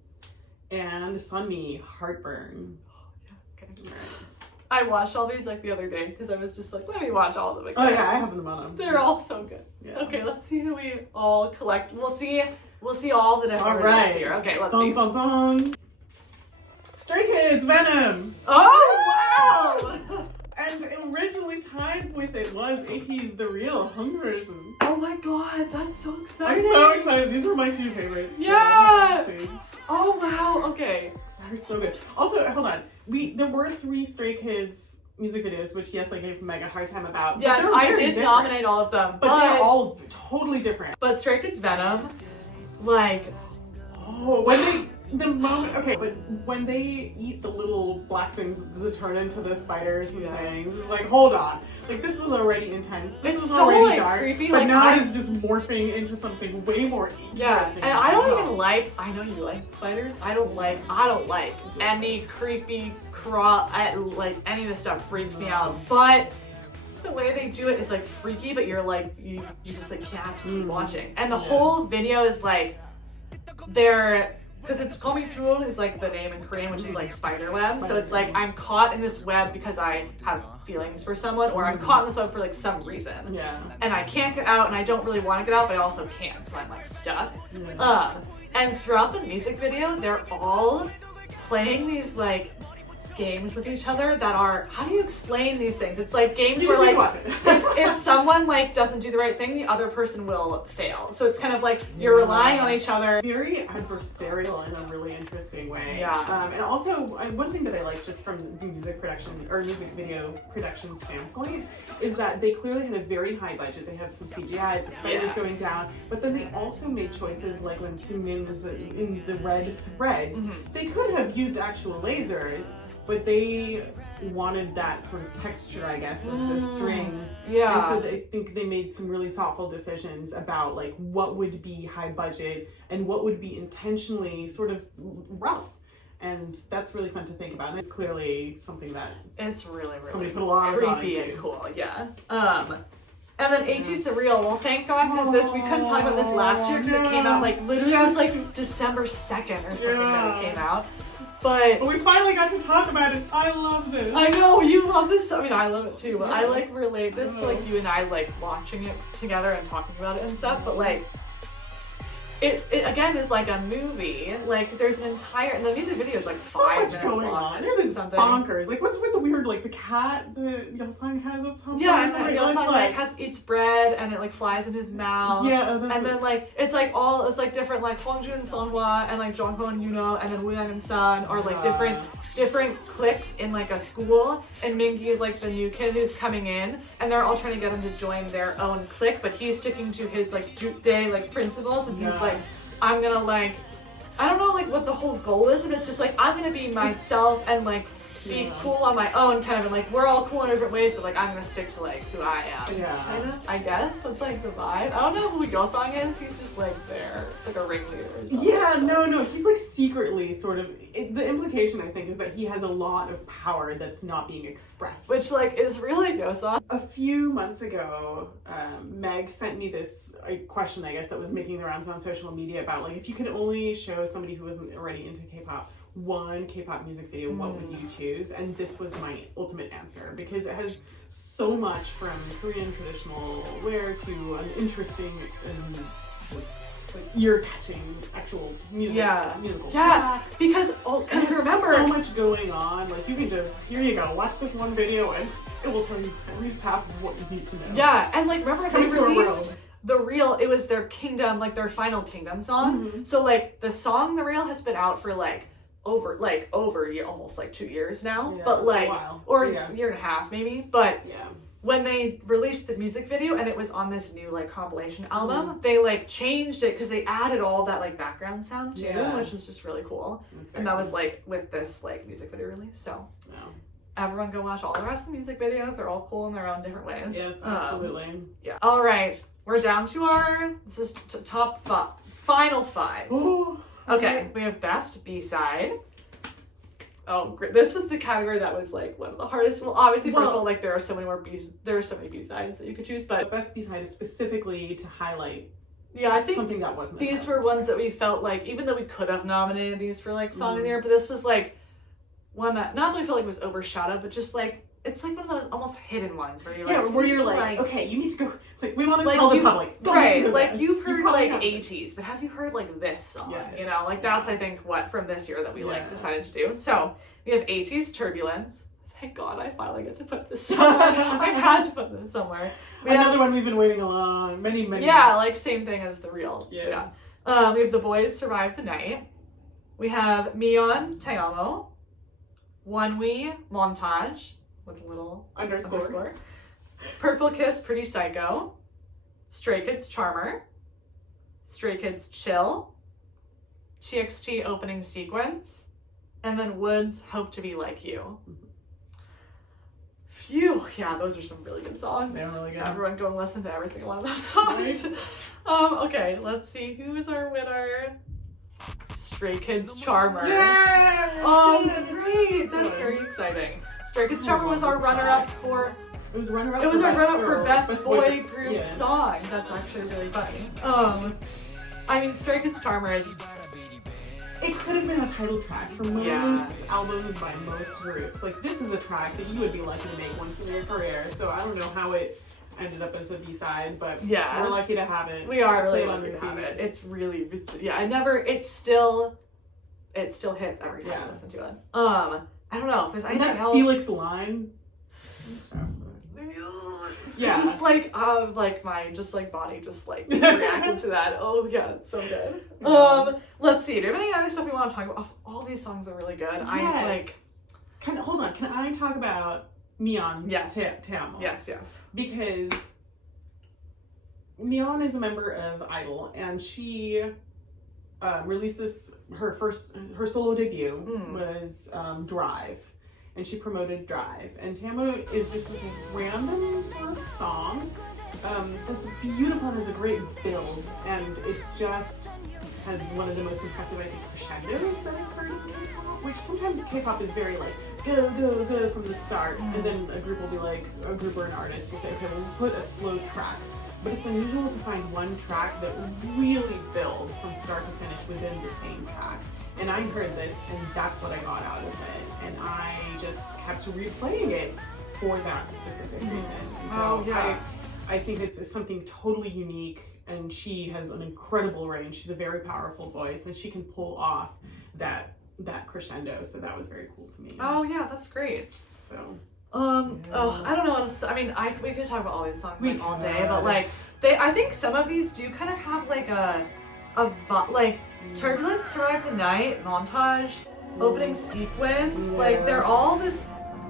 And Sunmi Heartburn. I watched all these like the other day because I was just like, let me watch all of them again. Oh yeah, I have them on them. They're all so good. Okay, let's see who we all collect. We'll see all the different results here. Okay, let's see. Dun. STRAY Kids Venom. Oh wow! And originally tied with it was ATEEZ The Real Hung version. Oh my god, that's so exciting! I'm so excited. These were my 2 favorites. Yeah. Oh wow. Okay. They're so good. Also, hold on. There were 3 STRAY Kids music videos, which I gave Meg a hard time about. Yes, I did nominate all of them, but they're all totally different. But STRAY Kids Venom, like, when they eat the little black things that turn into the spiders and things, it's like, hold on. Like, this was already intense. This was so, already like, dark. creepy. But like, now it is just morphing into something way more interesting. Yeah, and I don't even like, I know you like spiders. I don't like any creepy like, any of this stuff freaks me out. But the way they do it is like freaky, but you're like, you just like can't keep watching. And the whole video is like, because it's coming through is like the name in Korean, which is like spider web. So it's like I'm caught in this web because I have feelings for someone, or I'm caught in this web for like some reason. And I can't get out, and I don't really want to get out, but I also can't, so I'm like stuck. And throughout the music video, they're all playing these like games with each other that are, how do you explain these things? It's like games You where just like, need to watch it. if someone like doesn't do the right thing, the other person will fail. So it's kind of like you're relying on each other. Very adversarial in a really interesting way. Yeah. And also, one thing that I like just from the music production or music video production standpoint is that they clearly had a very high budget. They have some CGI, the spiders going down, but then they also made choices like when Seungmin was in the red threads. They could have used actual lasers, but they wanted that sort of texture, I guess, of the strings. Yeah. And so I think they made some really thoughtful decisions about like what would be high budget and what would be intentionally sort of rough. And that's really fun to think about. And it's clearly something that it's really somebody put a lot of thought creepy into. and cool. Yeah. And then ATEEZ The Real. Well, thank God, because we couldn't talk about this last year because it came out like literally it was like December 2nd or something that it came out. But we finally got to talk about it. I love this. I know you love this. I mean, I love it too. But I like relate this to like you and I like watching it together and talking about it and stuff. But like, it again is like a movie. Like there's an entire and the music video is like so 5 much minutes going long. on. It is something. bonkers. Like what's with the weird like the cat the Yeosang has at some point? Yeah, and Yeosang like eats bread and it like flies in his mouth. Yeah, and then like it's like different like Hongjoon, Songhwa, and like Jongho and Yuno, and then Wooyoung and Sun are like different cliques in like a school, and Mingi is like the new kid who's coming in, and they're all trying to get him to join their own clique, but he's sticking to his like Jukdae like principles, and he's like, I'm gonna like, I don't know like what the whole goal is, but it's just like I'm gonna be myself and like be cool on my own kind of, and like we're all cool in different ways, but like I'm gonna stick to like who I am. Kind of, I guess that's like the vibe. I don't know who Yeosang is. He's just like there, like a ringleader or something. Yeah, no, he's like secretly sort of. The implication I think is that he has a lot of power that's not being expressed, which like is really Yeosang. A few months ago, Meg sent me this question, I guess, that was making the rounds on social media about like if you could only show somebody who wasn't already into K-pop one K-pop music video, what would you choose? And this was my ultimate answer because it has so much from Korean traditional wear to an interesting and just like ear-catching actual musical track. Because remember so much going on. Like you can just here you go, watch this one video and it will tell you at least half of what you need to know. Yeah, and like remember they released The Real, it was their Kingdom, like their final Kingdom song. So like the song The Real has been out for like over almost like 2 years now, but like or a year and a half maybe. But when they released the music video and it was on this new like compilation album, they like changed it because they added all that like background sound too, which was just really cool. And that was like with this like music video release. So everyone go watch all the rest of the music videos. They're all cool in their own different ways. Yes, absolutely. All right, we're down to this is top final 5. Ooh. Okay, we have Best B-Side. Oh, great. This was the category that was like one of the hardest. Well, obviously, first of all, like there are so many B-sides that you could choose, but Best B-Side is specifically to highlight I think something that wasn't. These were ones that we felt like, even though we could have nominated these for like Song of the Year, but this was like one that not that we felt like was overshadowed, but just like it's like one of those almost hidden ones where you're like, okay, you need to go. Like we want to tell the public, right? Like you've heard like ATEEZ, but have you heard like this song? Yes. You know, like that's I think what from this year that we like decided to do. So we have ATEEZ Turbulence. Thank God I finally get to put this song. I had to put this somewhere. Another one we've been waiting along many months. Like same thing as The Real. We have The Boys Survive the Night. We have Miyeon Taeyamo. ONEUS Montage with a little underscore. Purple Kiss Pretty Psycho. Stray Kids Charmer. Stray Kids Chill. TXT Opening Sequence. And then Woodz Hope to Be Like You. Phew, those are some really good songs. They're really good. Everyone go and listen to every single one of those songs. Right? Okay, let's see. Who is our winner? Stray Kids Charmer. Yeah! Oh, great! That's very exciting. Stray Kids Charmer was our runner-up for... It was runner-up. It was our runner-up for Best Boy Group Song. That's actually really funny. I mean, Stray Kids Charmer is... It could have been a title track for most albums by most groups. Like, this is a track that you would be lucky to make once in your career. So I don't know how it ended up as a B-side, but we're lucky to have it. We are really lucky to have it. It's really, it still hits every time I listen to it. I don't know if there's anything that else. Felix line. Yeah, just like my body just like reacted to that. Oh yeah, it's so good. Let's see. Do you have any other stuff we want to talk about? Oh, all these songs are really good. Yes. Hold on. Can I talk about Myeon? Yes. Taeyong? Yes. Because Myeon is a member of I-DLE, and she released her solo debut was Drive. And she promoted Drive. And Taeyong is just this random sort of song that's beautiful and has a great build. And it just has one of the most impressive, I think, crescendos that I've heard in K-pop. Which sometimes K-pop is very like, go, go, go from the start. And then a group will be like, a group or an artist will say, okay, we'll put a slow track. But it's unusual to find one track that really builds from start to finish within the same track. And I heard this, and that's what I got out of it. And I just kept replaying it for that specific reason. And so I think it's something totally unique, and she has an incredible range. She's a very powerful voice, and she can pull off that crescendo. So that was very cool to me. Oh yeah, that's great. So. Oh, I don't know. We could talk about all these songs all day, but I think some of these do kind of have like Turbulence, Survive the Night, Montage, Opening Sequence, they're all this,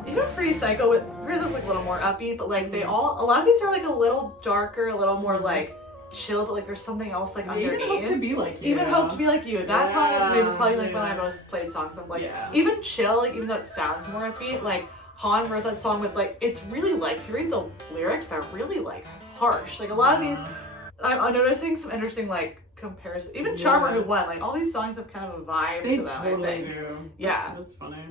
even Pretty Psycho, Pretty is like a little more upbeat, but a lot of these are like a little darker, a little more like chill, but there's something else underneath. Even Hope to Be Like You. Even Hope to Be Like You. That song is maybe probably one of my most played songs of even chill, even though it sounds more upbeat, Han wrote that song with it's really if you read the lyrics, they're really harsh. A lot of these, I'm noticing some interesting comparison. Even Charmer, who won, all these songs have kind of a vibe to them. Totally I think. do. Yeah, that's funny.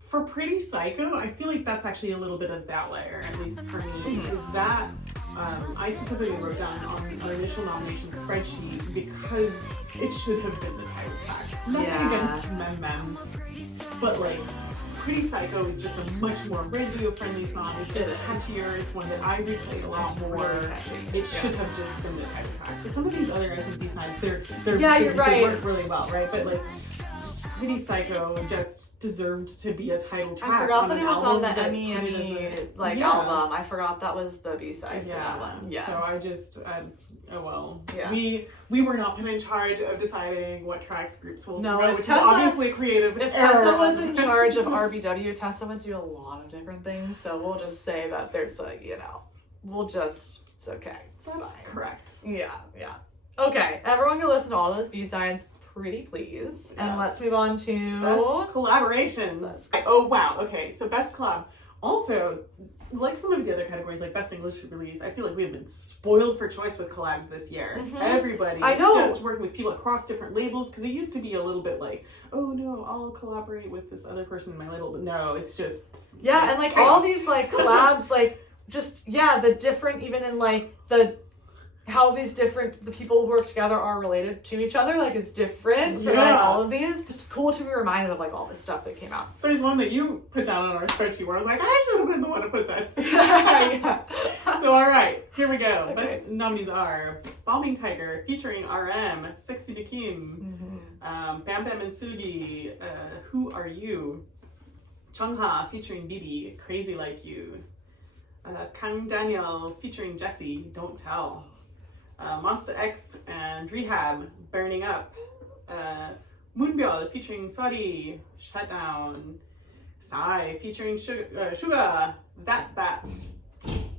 For Pretty Psycho, I feel like that's actually a little bit of that layer, at least for me, is that I specifically wrote down on our initial nomination spreadsheet because it should have been the title track. Nothing against Mem, but Pretty Psycho is just a much more radio-friendly song. It's just catchier. It's one that I replay a lot more. It should have just been the title track. So some of these other, I think, B-sides, they work really well, right? But Pretty Psycho just deserved to be a title track. I forgot that it was on the Emmy album. I forgot that was the B-side for that one. Yeah. So I just, oh well. Yeah. We were not put in charge of deciding what tracks groups will do, which is obviously creative. If Tessa was in charge of RBW, Tessa would do a lot of different things. So we'll just say that there's it's okay. That's fine. Correct. Yeah. Okay, everyone can listen to all those B-sides. Pretty please. Yes. And let's move on to best collaboration. Oh wow. Okay, so best collab. Also, like some of the other categories, like best English release, I feel like we have been spoiled for choice with collabs this year. Everybody is just working with people across different labels, because it used to be a little bit oh no, I'll collaborate with this other person in my label, but no, it's just and chaos. All these collabs, the different, even in the how these the people who work together are related to each other, is different for all of these. It's cool to be reminded of all this stuff that came out. There's one that you put down on our spreadsheet where I was I should have been the one to put that. So all right, here we go. Okay. Best nominees are Bombing Tiger featuring RM, Sexy to Kim, Bam Bam and Sugi, Who Are You, Chungha featuring BIBI, Crazy Like You, Kang Daniel featuring Jessie, Don't Tell, Monster X and Rehab, Burning Up, Moonbyul featuring Sorry, Shutdown, Psy featuring Suga, That,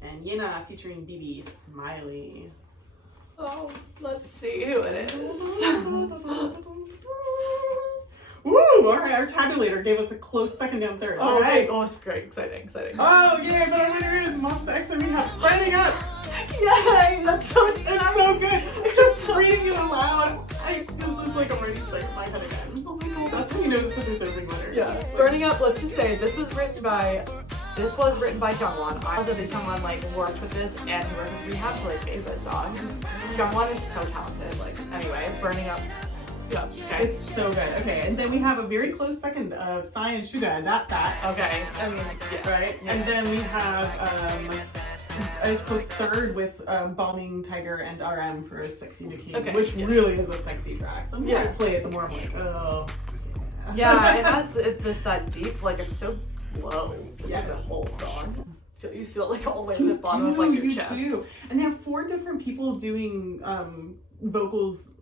and Yena featuring BIBI, Smiley. Oh, let's see who it is. Woo! Alright, our tabulator gave us a close second down third. Oh, right. Oh, it's great. Exciting. Oh, yeah, but our winner is Monster X and Rehab, Burning Up! Yay! That's so exciting. It's so good. Just reading it aloud, it's I'm already stuck in my head again. Oh my god. That's how you know it's the deserving winner. Yeah. Burning Up, let's just say, this was written by Jungwon. I also think Jungwon worked with this, and he worked with Rehab to make this song. Jungwon is so talented. Anyway, Burning Up. Yeah, okay. It's so good. Okay, and then we have a very close second of Psy and Suga, That. Okay. I mean, right? Yeah. And then we have a close third with Bombing Tiger and RM for Sexy to Kim, which really is a sexy track. The more I play it, the more I'm oh. Yeah, it has, it's just that deep, like, it's so low, just Yes. the whole song. You feel like all the way to the bottom of, like, your chest. You do. And they have 4 different people doing vocals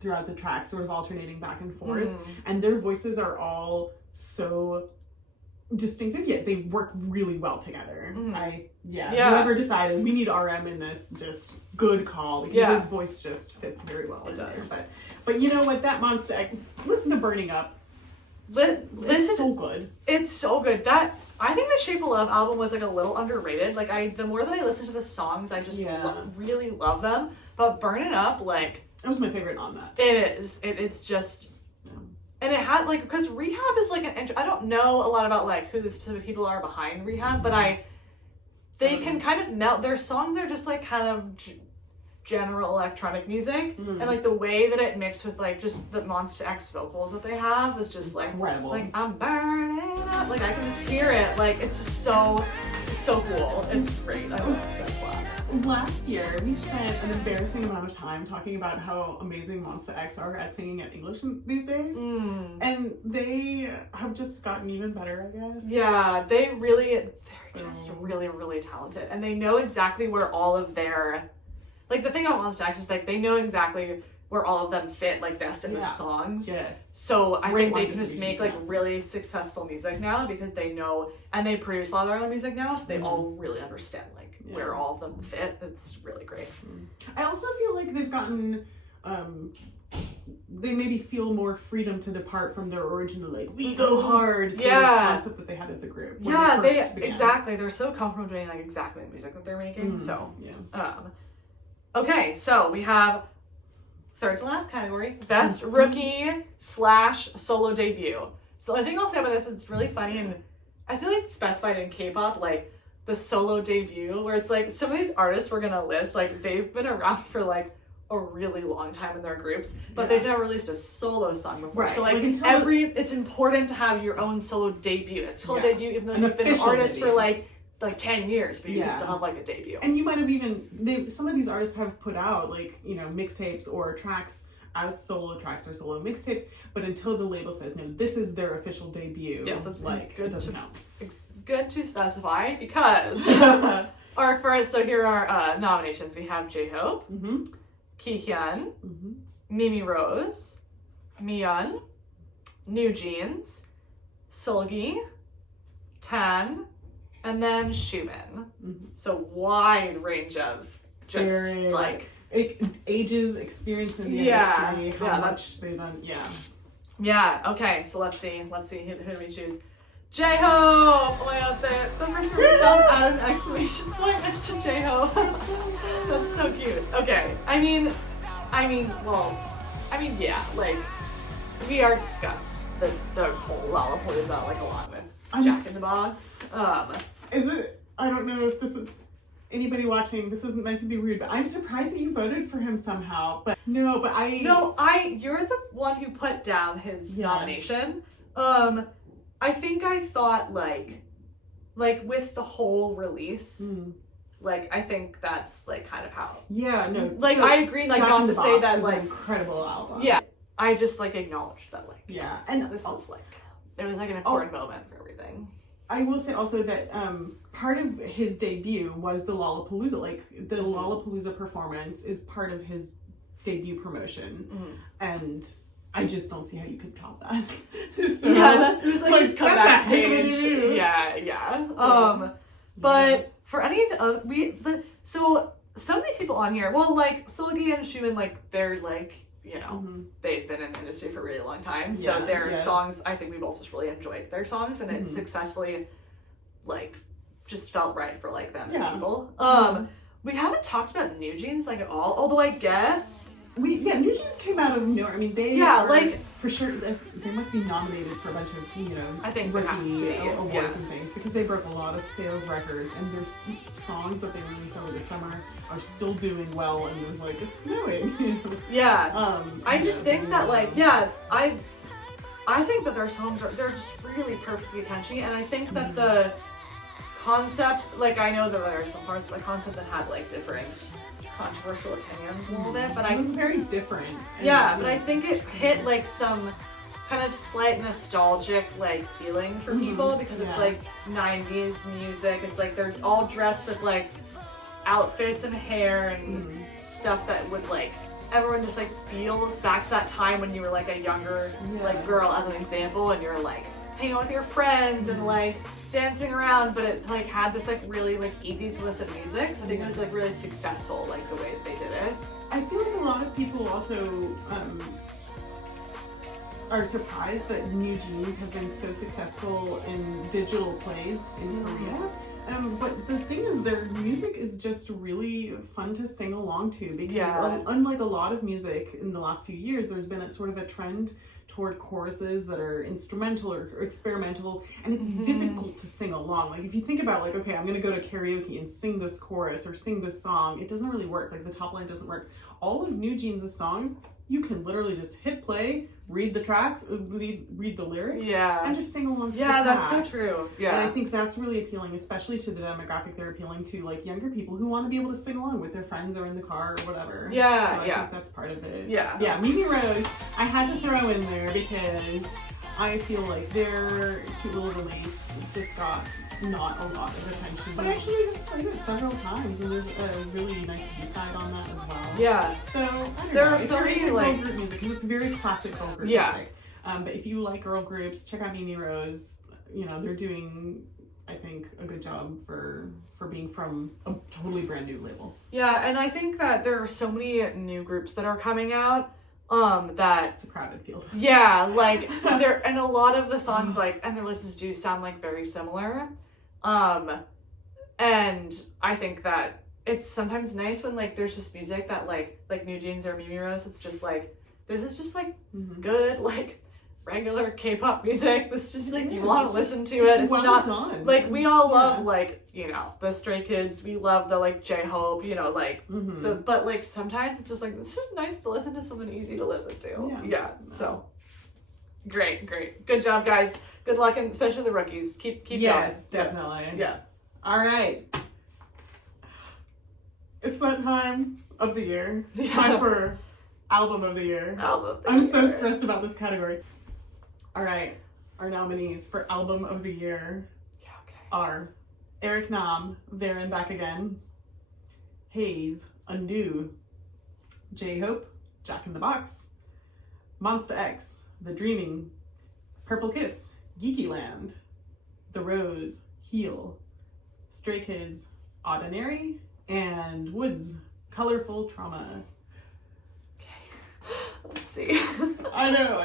throughout the track, sort of alternating back and forth. And their voices are all so distinctive, yet they work really well together. Whoever decided we need RM in this, just good call, because his voice just fits very well in there. But you know what, that Monster X, listen to Burning Up. It's so good. It's so good. I think the Shape of Love album was like a little underrated. Like the more that I listen to the songs, I just really love them. But Burning Up, like, that was my favorite on that. It is. It is just. And it had, like, because Rehab is like I don't know a lot about, like, who the specific people are behind Rehab, but they can kind of melt, their songs are just, like, kind of general electronic music, and, like, the way that it mixed with, like, just the Monster X vocals that they have is just, like, incredible. Like, I'm burning up, like, I can just hear it, like, it's just so cool. It's great. I love that a lot. Last year, we spent an embarrassing amount of time talking about how amazing Monster X are at singing in English these days. And they have just gotten even better, I guess. Yeah, they're just really, really talented. And they know exactly where all of their, like, the thing about Monster X is, like, they know exactly where all of them fit, like, best in the songs. Yes. So I think they can just make, like, really successful music now because they know, and they produce a lot of their own music now, so they all really understand, like, where all of them fit. It's really great. I also feel like they've gotten, they maybe feel more freedom to depart from their original, like, we go hard sort of concept that they had as a group. Exactly. They're so comfortable doing, like, exactly the music that they're making. Okay, so we have third to last category, best rookie / solo debut. So I think I'll say about this, it's really funny, and I feel like it's specified in K-pop, like, the solo debut, where it's like some of these artists we're gonna list, like, they've been around for, like, a really long time in their groups, but they've never released a solo song before. So, like, it's important to have your own solo debut. It's solo debut, even though you've been an artist for like 10 years, but you can still have, like, a debut. And you might have even, some of these artists have put out, like, you know, mixtapes or tracks as solo tracks or solo mixtapes, but until the label says, no, this is their official debut, that's like, good it doesn't count. It's good to specify because our first, so here are nominations. We have J-Hope, Kihyun, Mimi Rose, Miyeon, New Jeans, Seulgi, Tan, and then Xiumin. So wide range of just like ages, experience in the industry, how much they've done. Okay, so let's see who do we choose. J-Hope! Oh my god, the first one was done add an exclamation point next to J-Hope. That's so cute. Okay, I mean, yeah, like, we already discussed the whole Lollapalooza, like, along with Jack in the Box. Is it, I don't know if this is, anybody watching, this isn't meant to be rude, but I'm surprised that you voted for him somehow, but you're the one who put down his nomination. I think I thought, like with the whole release, like, I think that's, like, kind of how. Like, so I agree, like, not to say that, like, an incredible album. I just, like, acknowledged that, like, and this is, like, it was, like, an important moment for everything. I will say also that part of his debut was the Lollapalooza. Like, the Lollapalooza performance is part of his debut promotion, and I just don't see how you could top that. So, it was like his comeback stage. But for any of the so some of these people on here, well, like Seulgi and Xiumin, like, they're, like, you know, they've been in the industry for a really long time, so their songs, I think we've also just really enjoyed their songs, and it successfully, like, just felt right for, like, them as people. We haven't talked about New Jeans, like, at all, although I guess New Jeans came out of nowhere. I mean, they are, like, for sure, they must be nominated for a bunch of, you know, I think rookie awards and things, because they broke a lot of sales records, and their songs that they released over the summer are still doing well, and it was like, it's snowing. I just think that, like, I think that their songs they're just really perfectly catchy, and I think that the concept, like, I know that there are some parts of the concept that had, like, different controversial opinions a little bit, but it was very different. But I think it hit, like, some kind of slight nostalgic like feeling for people because it's like 90s music. It's like they're all dressed with like outfits and hair and stuff that would like everyone just like feels back to that time when you were like a younger like girl as an example, and you're like hanging out with your friends and like dancing around, but it like had this like really like easy to listen music. So I think it was like really successful, like the way that they did it. I feel like a lot of people also are surprised that New Jeans have been so successful in digital plays in Korea. But the thing is, their music is just really fun to sing along to because unlike a lot of music in the last few years, there's been a sort of a trend toward choruses that are instrumental or experimental, and it's difficult to sing along. Like if you think about like, okay, I'm gonna go to karaoke and sing this chorus or sing this song, it doesn't really work. Like the top line doesn't work. All of New Jeans' songs, you can literally just hit play, read the tracks, read the lyrics, and just sing along to the that's tracks. so true. Yeah. And I think that's really appealing, especially to the demographic they're appealing to, like younger people who want to be able to sing along with their friends or in the car or whatever. So I think that's part of it. Yeah, Mimi Rose, I had to throw in there because I feel like their cute little release just got not a lot of attention, but actually I just played it several times, and there's a really nice B-side on that as well. Yeah. So I don't there know. are so many like girl group music because it's very classic girl group music. But if you like girl groups, check out Mimi Rose. You know, they're doing, I think, a good job for being from a totally brand new label. Yeah, and I think that there are so many new groups that are coming out. That it's a crowded field. Yeah, like there, and a lot of the songs like and their lists do sound like very similar. And I think that it's sometimes nice when like there's just music that like New Jeans or Mimi Rose, it's just like this is just like good like regular K-pop music. This is just like you want to listen to it. It's well not done. Like we all love like, you know, the Stray Kids, we love the like J-Hope, you know, like the but like sometimes it's just like it's just nice to listen to someone easy to listen to. So great. Good job, guys. Good luck, and especially the rookies. Keep yes, going. Definitely. Yeah. All right. It's that time of the year. Time for album of the year. I'm so stressed about this category. All right. Our nominees for album of the year are Eric Nam, There and Back Again, ATEEZ, Undo, J-Hope, Jack in the Box, Monsta X, The Dreaming, Purple Kiss, Geeky Land, The Rose, Heal, Stray Kids, Ordinary, and Woodz, Colorful Trauma. Okay, let's see. I know.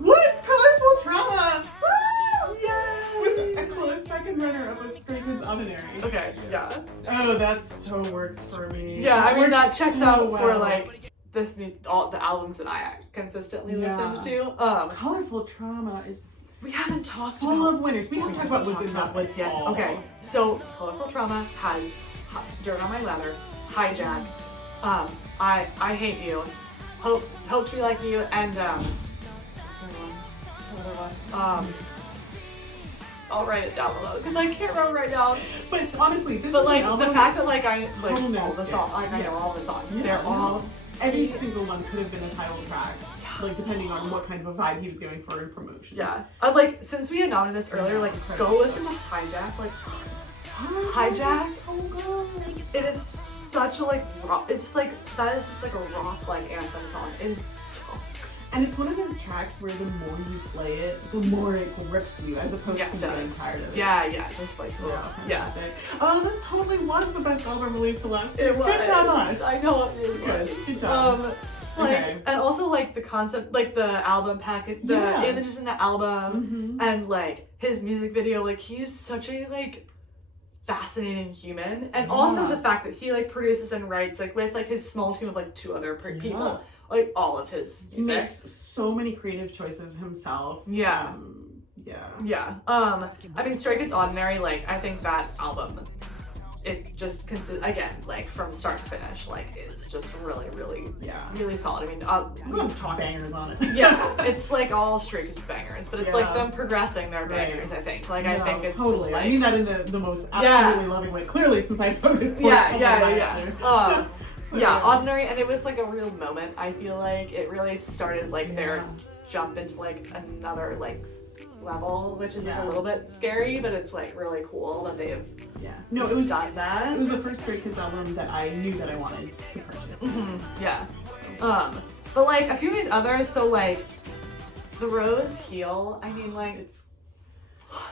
Woodz, Colorful Trauma! Woo! Yay! With a close second runner-up of Stray Kids, Ordinary. Okay, yeah. Oh, that so works for me. Yeah, I mean that checks so out well. for like all the albums that I consistently listen to. Colorful Trauma is we haven't talked full of winners. We haven't talked about Woodz enough yet. Okay, so Colorful Trauma has Dirt on My Leather, Hijack, I Hate You, Hope to Be Like You, and another one. I'll write it down below because I can't remember right now. But honestly, this but is like an album the fact that like I like totally all the songs, like I know all the songs. Yeah, They're all every single one could have been a title track, like depending on what kind of a vibe he was going for in promotions. Yeah, like since we had nominated this earlier, like go listen to Hijack. Like Hijack, so good. it is such a like rock. It's just like that is just like a rock like anthem song. It's so good. And it's one of those tracks where the more you play it, the more it grips you, as opposed to getting tired of it. Yeah, just like fantastic. Oh, this totally was the best album released the last year. It was. Good job, us. I know it really was. Good job. And also like the concept, like the album package, the images in the album, and like his music video. Like he's such a like fascinating human, and also the fact that he like produces and writes like with like his small team of like 2 other people. Like all of his music. He makes so many creative choices himself. I mean, Stray Kids Ordinary, like I think that album, it just consists again, like from start to finish, like it's just really solid. I mean, bangers on it. It's like all Stray Kids bangers, but it's like them progressing their bangers. I think, like I think it's totally. just like I mean that in the most absolutely loving way. Clearly, since I voted for it. So, yeah, Ordinary, and it was like a real moment. I feel like it really started like their jump into like another like level, which is like a little bit scary, but it's like really cool that they've it was done that. It was the first Stray Kids album that I knew that I wanted to purchase. Yeah. But like a few of these others, so like the Rose Heel, I mean like it's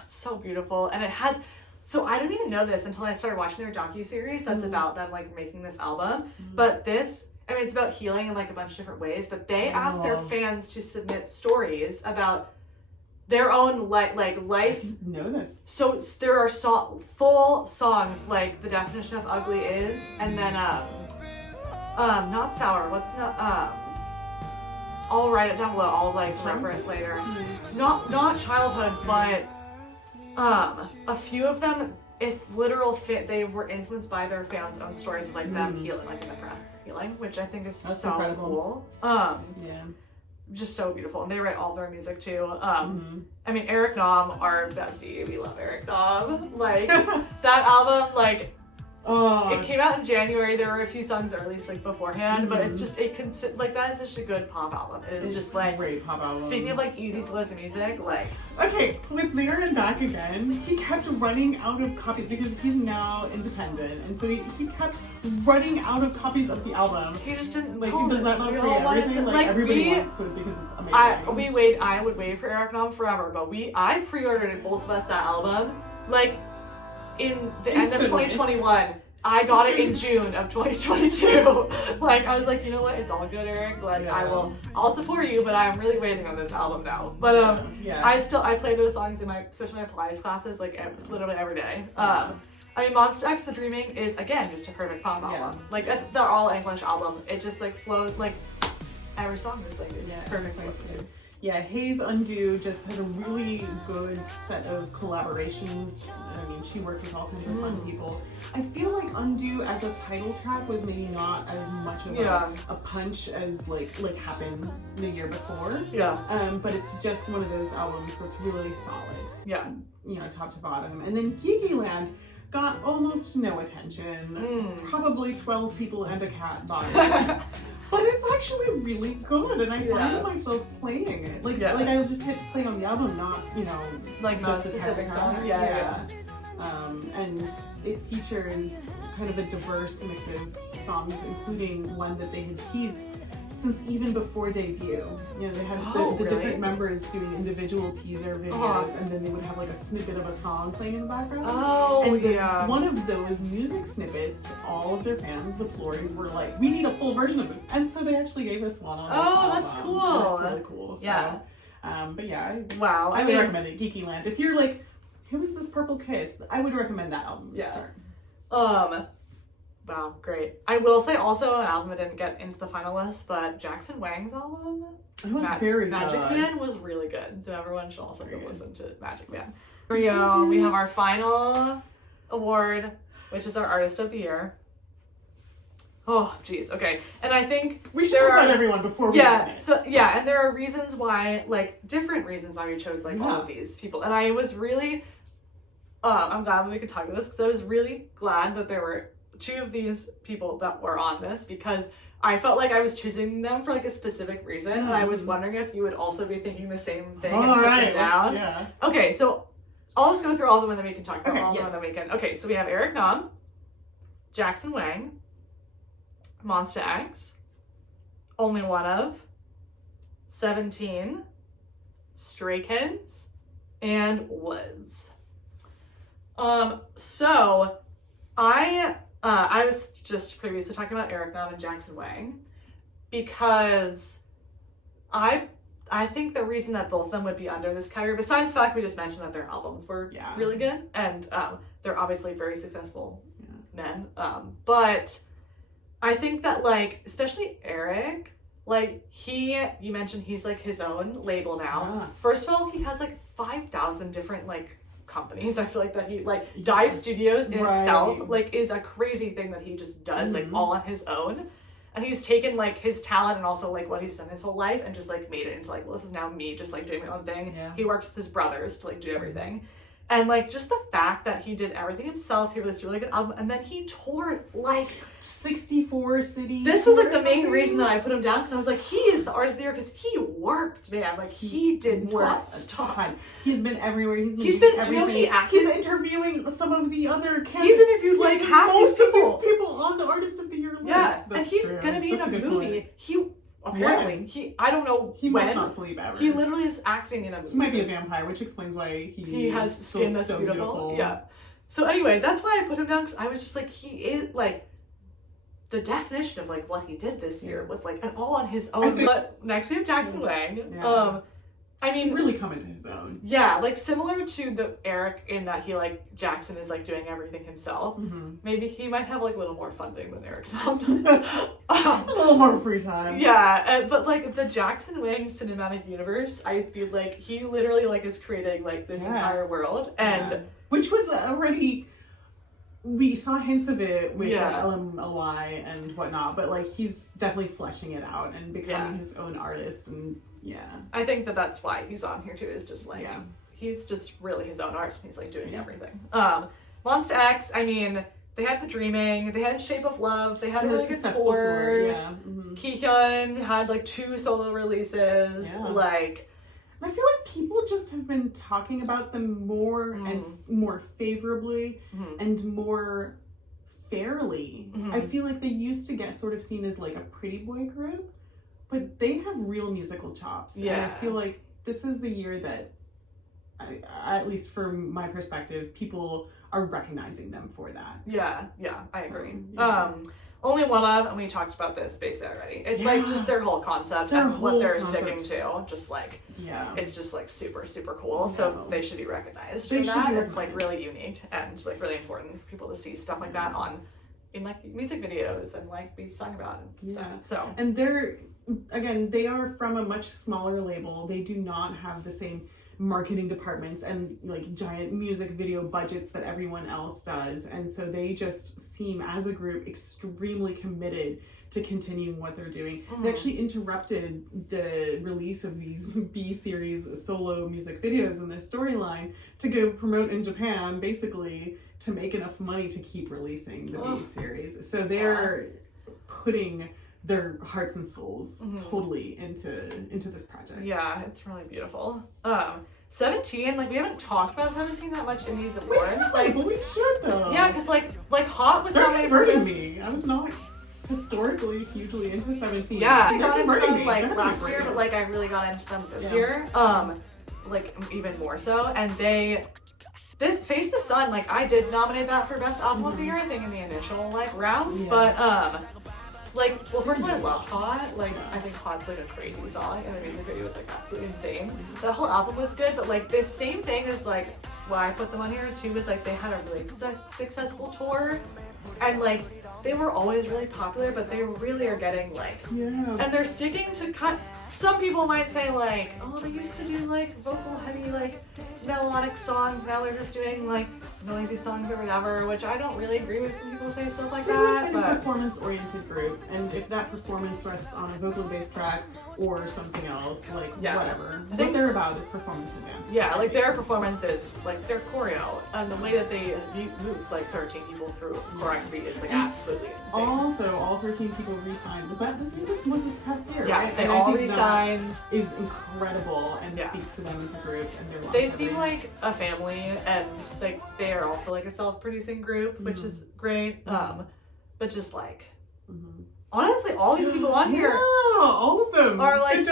so beautiful, and it has. So I didn't even know this until I started watching their docuseries that's about them like making this album. But this, I mean, it's about healing in like a bunch of different ways, but they asked their fans to submit stories about their own life. I know this. So there are full songs like The Definition of Ugly Is, and then not Sour, I'll write it down below, I'll like remember it later. Not Childhood, but a few of them, it's literal they were influenced by their fans' own stories, like them healing, like in the press healing, which I think is so incredible. Cool. Just so beautiful, and they write all their music too. I mean, Eric Nam, our bestie, we love Eric Nam. Like that album, like it came out in January. There were a few songs released like beforehand, but it's just like that is such a good pop album. It's just like great pop album. Speaking of like easy flows of music, like with Later and Back Again, he kept running out of copies because he's now independent, and so he kept running out of copies of the album. He just didn't like does that not say everything? Like everybody wants it because it's amazing. I would wait for Eric Nam forever, but I pre-ordered both of us that album like in the end of 2021. I got it in June of 2022. Like I was like, you know what? It's all good, Eric. Like I'll support you, but I'm really waiting on this album now. But I play those songs in especially my Pilates classes, like literally every day. I mean, Monster X The Dreaming is again just a perfect pop album. Like they're all English album. It just like flows like every song just like is perfect. Yeah, Haze Undo just has a really good set of collaborations. I mean, she worked with all kinds of fun people. I feel like Undo as a title track was maybe not as much of a punch as like happened the year before. But it's just one of those albums that's really solid. Top to bottom. And then Gigi Land got almost no attention. Probably 12 people and a cat bought it. But it's actually really good, and I find myself playing it. Like I'll just hit play on the album, not like just a specific song. And it features kind of a diverse mix of songs, including one that they had teased since even before debut. They had the different members doing individual teaser videos, and then they would have like a snippet of a song playing in the background. And one of those music snippets, all of their fans, the Flories, were like, we need a full version of this. And so they actually gave us one on this album. That's cool. That's really cool. So, wow. I would recommend it, Geeky Land. If you're like, who is this Purple Kiss? I would recommend that album to start. Wow, great. I will say also an album that didn't get into the final list, but Jackson Wang's album, it was very Magic good. Man, was really good. So everyone should also go listen to Magic Man. Here we go. We have our final award, which is our Artist of the Year. Oh, geez. Okay. And I think we should talk about everyone before we win it. So and there are reasons why, like different reasons why we chose like all of these people. And I was really, I'm glad we could talk about this because I was really glad that there were two of these people that were on this because I felt like I was choosing them for like a specific reason, and I was wondering if you would also be thinking the same thing and put it down. Okay, so I'll just go through all of them and then we can talk about all of them and then we can. Okay, so we have Eric Nam, Jackson Wang, Monsta X, Onlyoneof, 17, Stray Kids, and Woodz. So I was just previously talking about Eric Nam and Jackson Wang because I think the reason that both of them would be under this category, besides the fact we just mentioned that their albums were really good and they're obviously very successful men, but I think that like especially Eric, like you mentioned he's like his own label now. First of all, he has like 5,000 different like companies. I feel like that he like Dive Studios in itself like is a crazy thing that he just does like all on his own, and he's taken like his talent and also like what he's done his whole life and just like made it into like, well, this is now me just like doing my own thing. He worked with his brothers to like do everything, And like just the fact that he did everything himself, he released a really good album, and then he toured like 64 cities. This was like the main reason that I put him down, because I was like, he is the artist of the year because he worked, man. Like he did work a ton. He's been everywhere. He's been everything. You know, he acted, he's interviewing some of the other candidates. He's interviewed like half most these of these people on the artist of the year list. Yeah, That's and he's true. gonna be That's in a good movie. point. He apparently I don't know he when. must not sleep ever. He literally is acting in a movie. He might be a vampire, which explains why he has skin that's so beautiful. Yeah. So anyway, that's why I put him down, because I was just like, he is like the definition of like what he did this year was like an all on his own. But next we have Jackson Wang. Yeah. I mean, he's really come into his own. Yeah, like similar to the Eric in that he like Jackson is like doing everything himself. Mm-hmm. Maybe he might have like a little more funding than Eric does. A little more free time. Yeah, but like the Jackson Wang cinematic universe, I feel like he literally like is creating like this entire world, and which was already. We saw hints of it with LMLY and whatnot, but like he's definitely fleshing it out and becoming his own artist, and I think that that's why he's on here too. Is just like he's just really his own artist. He's like doing everything. Monsta X, I mean, they had The Dreaming, they had Shape of Love, they had a really good tour. Yeah. Mm-hmm. Kihyun had like 2 solo releases. Like, I feel like people just have been talking about them more and more favorably and more fairly. I feel like they used to get sort of seen as like a pretty boy group, but they have real musical chops. And I feel like this is the year that, at least from my perspective, people are recognizing them for that. Yeah, I agree. Onlyoneof, and we talked about this basically already. It's like just their whole concept and what they're sticking to. Just like, it's just like super, super cool. So they should be recognized for that. It's like really unique and like really important for people to see stuff like that in like music videos and like be sung about and stuff. So, and they are from a much smaller label. They do not have the same marketing departments and like giant music video budgets that everyone else does, and so they just seem as a group extremely committed to continuing what they're doing. They actually interrupted the release of these B series solo music videos in their storyline to go promote in Japan, basically to make enough money to keep releasing the B series. So they're putting their hearts and souls totally into this project. Yeah, it's really beautiful. 17, like we haven't talked about 17 that much in these awards. But we should though. Yeah, because like Hot was nominated for this. Me. I was not historically hugely into 17. Yeah, I got into them like last year, but like I really got into them this year. Like even more so. And this Face the Sun, like I did nominate that for best album of the year, I think in the initial like round. But like, well, first of all, I loved Hot. Like, I think Hot's like a crazy song, and the music video was like absolutely insane. The whole album was good, but like this same thing is like why I put them on here too. Was like they had a really successful tour, and like they were always really popular, but they really are getting like, and they're sticking to some people might say like, oh, they used to do like vocal heavy like melodic songs, now they're just doing like noisy songs or whatever, which I don't really agree with when people say stuff like that. But a performance-oriented group, and if that performance rests on a vocally based track or something else, like whatever. What they're about is performance advance. Yeah, like their performances, like their choreo, and the way that they move like 13 people through choreography is like absolutely insane. Also, all 13 people re-signed. Was this past year? Yeah, right? they all re-signed. Is incredible and speaks to them as a group and their They seem like a family, and like they are also like a self-producing group, which is great. But just like honestly, all these people on here, all of them are like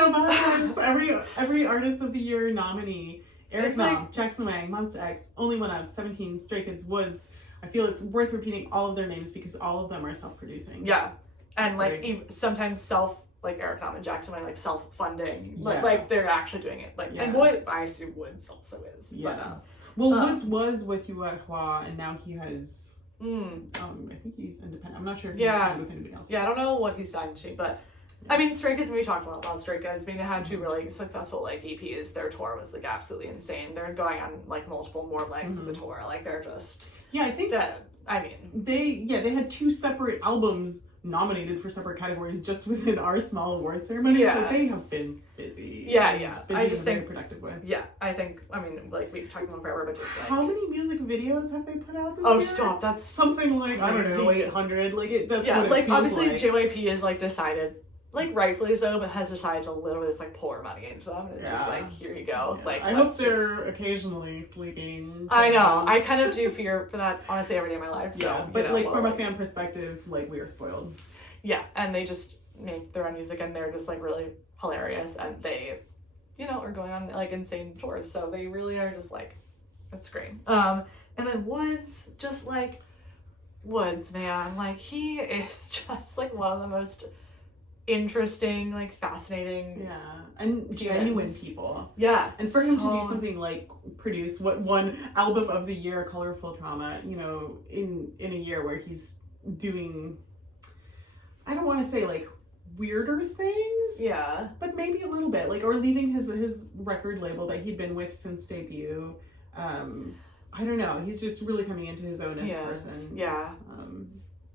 every artist of the year nominee. Eric Nam, Jackson Wang, Monsta X, Onlyoneof, 17, Stray Kids, Woodz. I feel it's worth repeating all of their names because all of them are self-producing. Yeah, and like sometimes like Eric Nam and Jackson Wang like self-funding, like they're actually doing it. Like and I assume Woodz also is. Yeah. But, Woodz was with Hua, and now he has. I think he's independent. I'm not sure if he's signed with anybody else. Yeah, I don't know what he's signed to, but I mean, Stray Kids, we talked about Stray Kids. I mean, they had 2 really successful like EPs. Their tour was like absolutely insane. They're going on like multiple more legs of the tour. Like they're just I think that. I mean, they had 2 separate albums nominated for separate categories just within our small award ceremony. Yeah. So they have been busy. Yeah. Busy I just in a very think productive way. Yeah, I think, I mean, like, we could talk about forever, but just like... How many music videos have they put out this Oh, year? stop, that's... Something like, I don't know, crazy. 800. Like, that's Yeah, what it like, feels obviously like. JYP is, like, decided, like, rightfully so, but has decided to literally just, like, pour money into them. It's just like, here you go. Yeah. Like, I hope they're occasionally sleeping. I know. I because- kind of do fear for that, honestly, every day of my life. So, Yeah, but you know, like well, from a fan perspective, like we are spoiled. Yeah, and they just make their own music, and they're just, like, really hilarious, and they, you know, are going on, like, insane tours, so they really are just, like, it's great. And then Woodz, just, like, Woodz, man, like, he is just, like, one of the most interesting, like, fascinating, Yeah, and genuine people. Yeah, And for him to do something like produce what won Album of the Year, Colorful Trauma, you know, in a year where he's doing, I don't want to say like weirder things. Yeah. But maybe a little bit, like, or leaving his record label that he'd been with since debut. I don't know. He's just really coming into his own as a person. Yeah.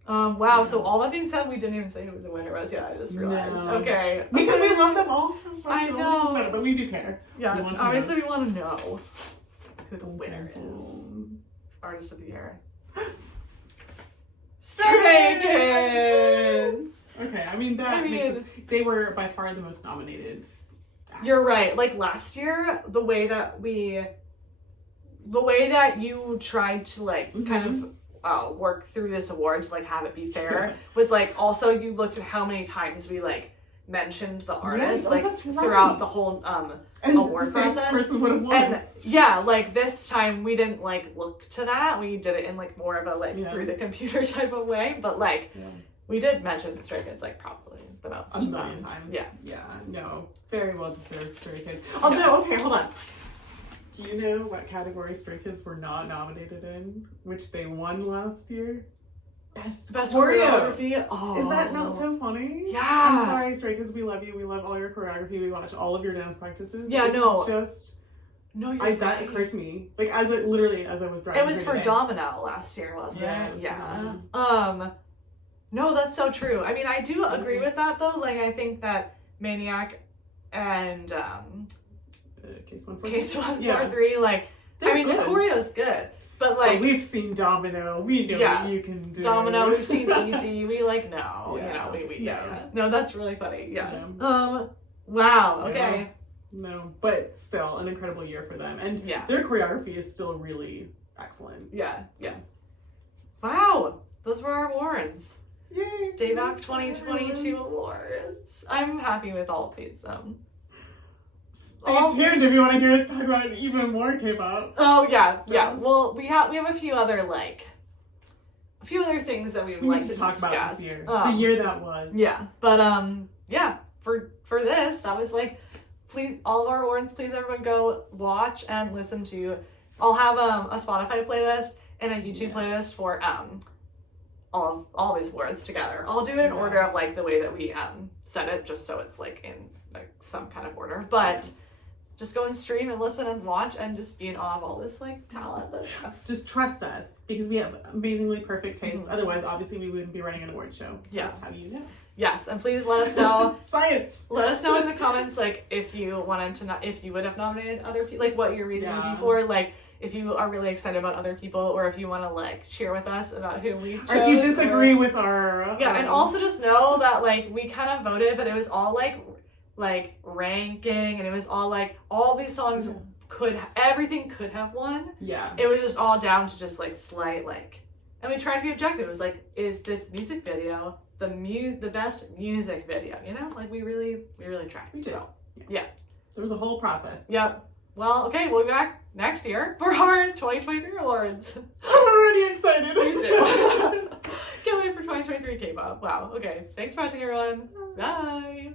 Wow. Yeah. So all that being said, we didn't even say who the winner was. Yeah, I just realized. No. Okay. Because we love them all so much. I It know. almost doesn't matter, but we do care. Yeah. We want to Obviously, know. we want to know who the winner is. Artist of the Year. Stray Kids. Okay, I mean that makes sense. They were by far the most nominated. Act. You're right. Like last year, the way that you tried to like kind of work through this award to like have it be fair was like also you looked at how many times we like mentioned the artist like that's right. throughout the whole And award the same process. person would have won. And yeah, like this time we didn't like look to that. We did it in like more of a like through the computer type of way. But like we did mention the Stray Kids like probably the most. A million times. Yeah. Yeah. No. Very well deserved Stray Kids. Although, okay, hold on. Do you know what category Stray Kids were not nominated in, which they won last year? Best choreography. Oh. Is that not so funny? Yeah. I'm sorry, Stray Kids. We love you. We love all your choreography. We watch all of your dance practices. Yeah, it's no. Just No, you're right. that occurred to me like as I was driving. It was here for today. Domino last year, wasn't Yeah, it? it was Yeah. for No, that's so true. I mean, I do agree with that though. Like, I think that Maniac and Case 143, like, They're I mean, good. the choreo's good, but like, But we've seen Domino. We know what you can do. Domino, we've seen Easy. We like know, you Yeah. know, we Yeah. No, that's really funny. Yeah. Yeah. Wow. Okay. No, but still an incredible year for them, and Yeah. their choreography is still really excellent. Yeah. Yeah. Wow. Those were our awards. Yay! DAEBAK 2022 awards. I'm happy with all of these. Stay tuned if you want to hear us talk about even more K-pop. Oh yeah, stuff. yeah. Well, we have a few other things that we would like need to talk discuss. about this year. The year that was. Yeah, but yeah. For this, that was like, please, all of our awards. Please, everyone, go watch and listen to. I'll have a Spotify playlist and a YouTube playlist for all these awards together. I'll do it in order of like the way that we said it, just so it's like in like some kind of order. But just go and stream and listen and watch and just be in awe of all this like talent. Just trust us because we have amazingly perfect taste. Otherwise, obviously, we wouldn't be running an award show. Yeah. That's how you know. Yes, and please let us know. Science. Let us know in the comments like if you wanted to if you would have nominated other people, like what your reason would be for, like if you are really excited about other people, or if you want to like share with us about who we chose. Or if you disagree with our and also just know that like we kind of voted, but it was all like ranking, and it was all like all these songs everything could have won. Yeah. It was just all down to just like slight like, and we tried to be objective. It was like, is this music video the best music video? You know, like we really tried. We did. So yeah, there was a whole process. Yep. Well, okay, we'll be back next year for our 2023 awards. I'm already excited. Me too. Can't wait for 2023 K-pop. Wow. Okay. Thanks for watching, everyone. Bye.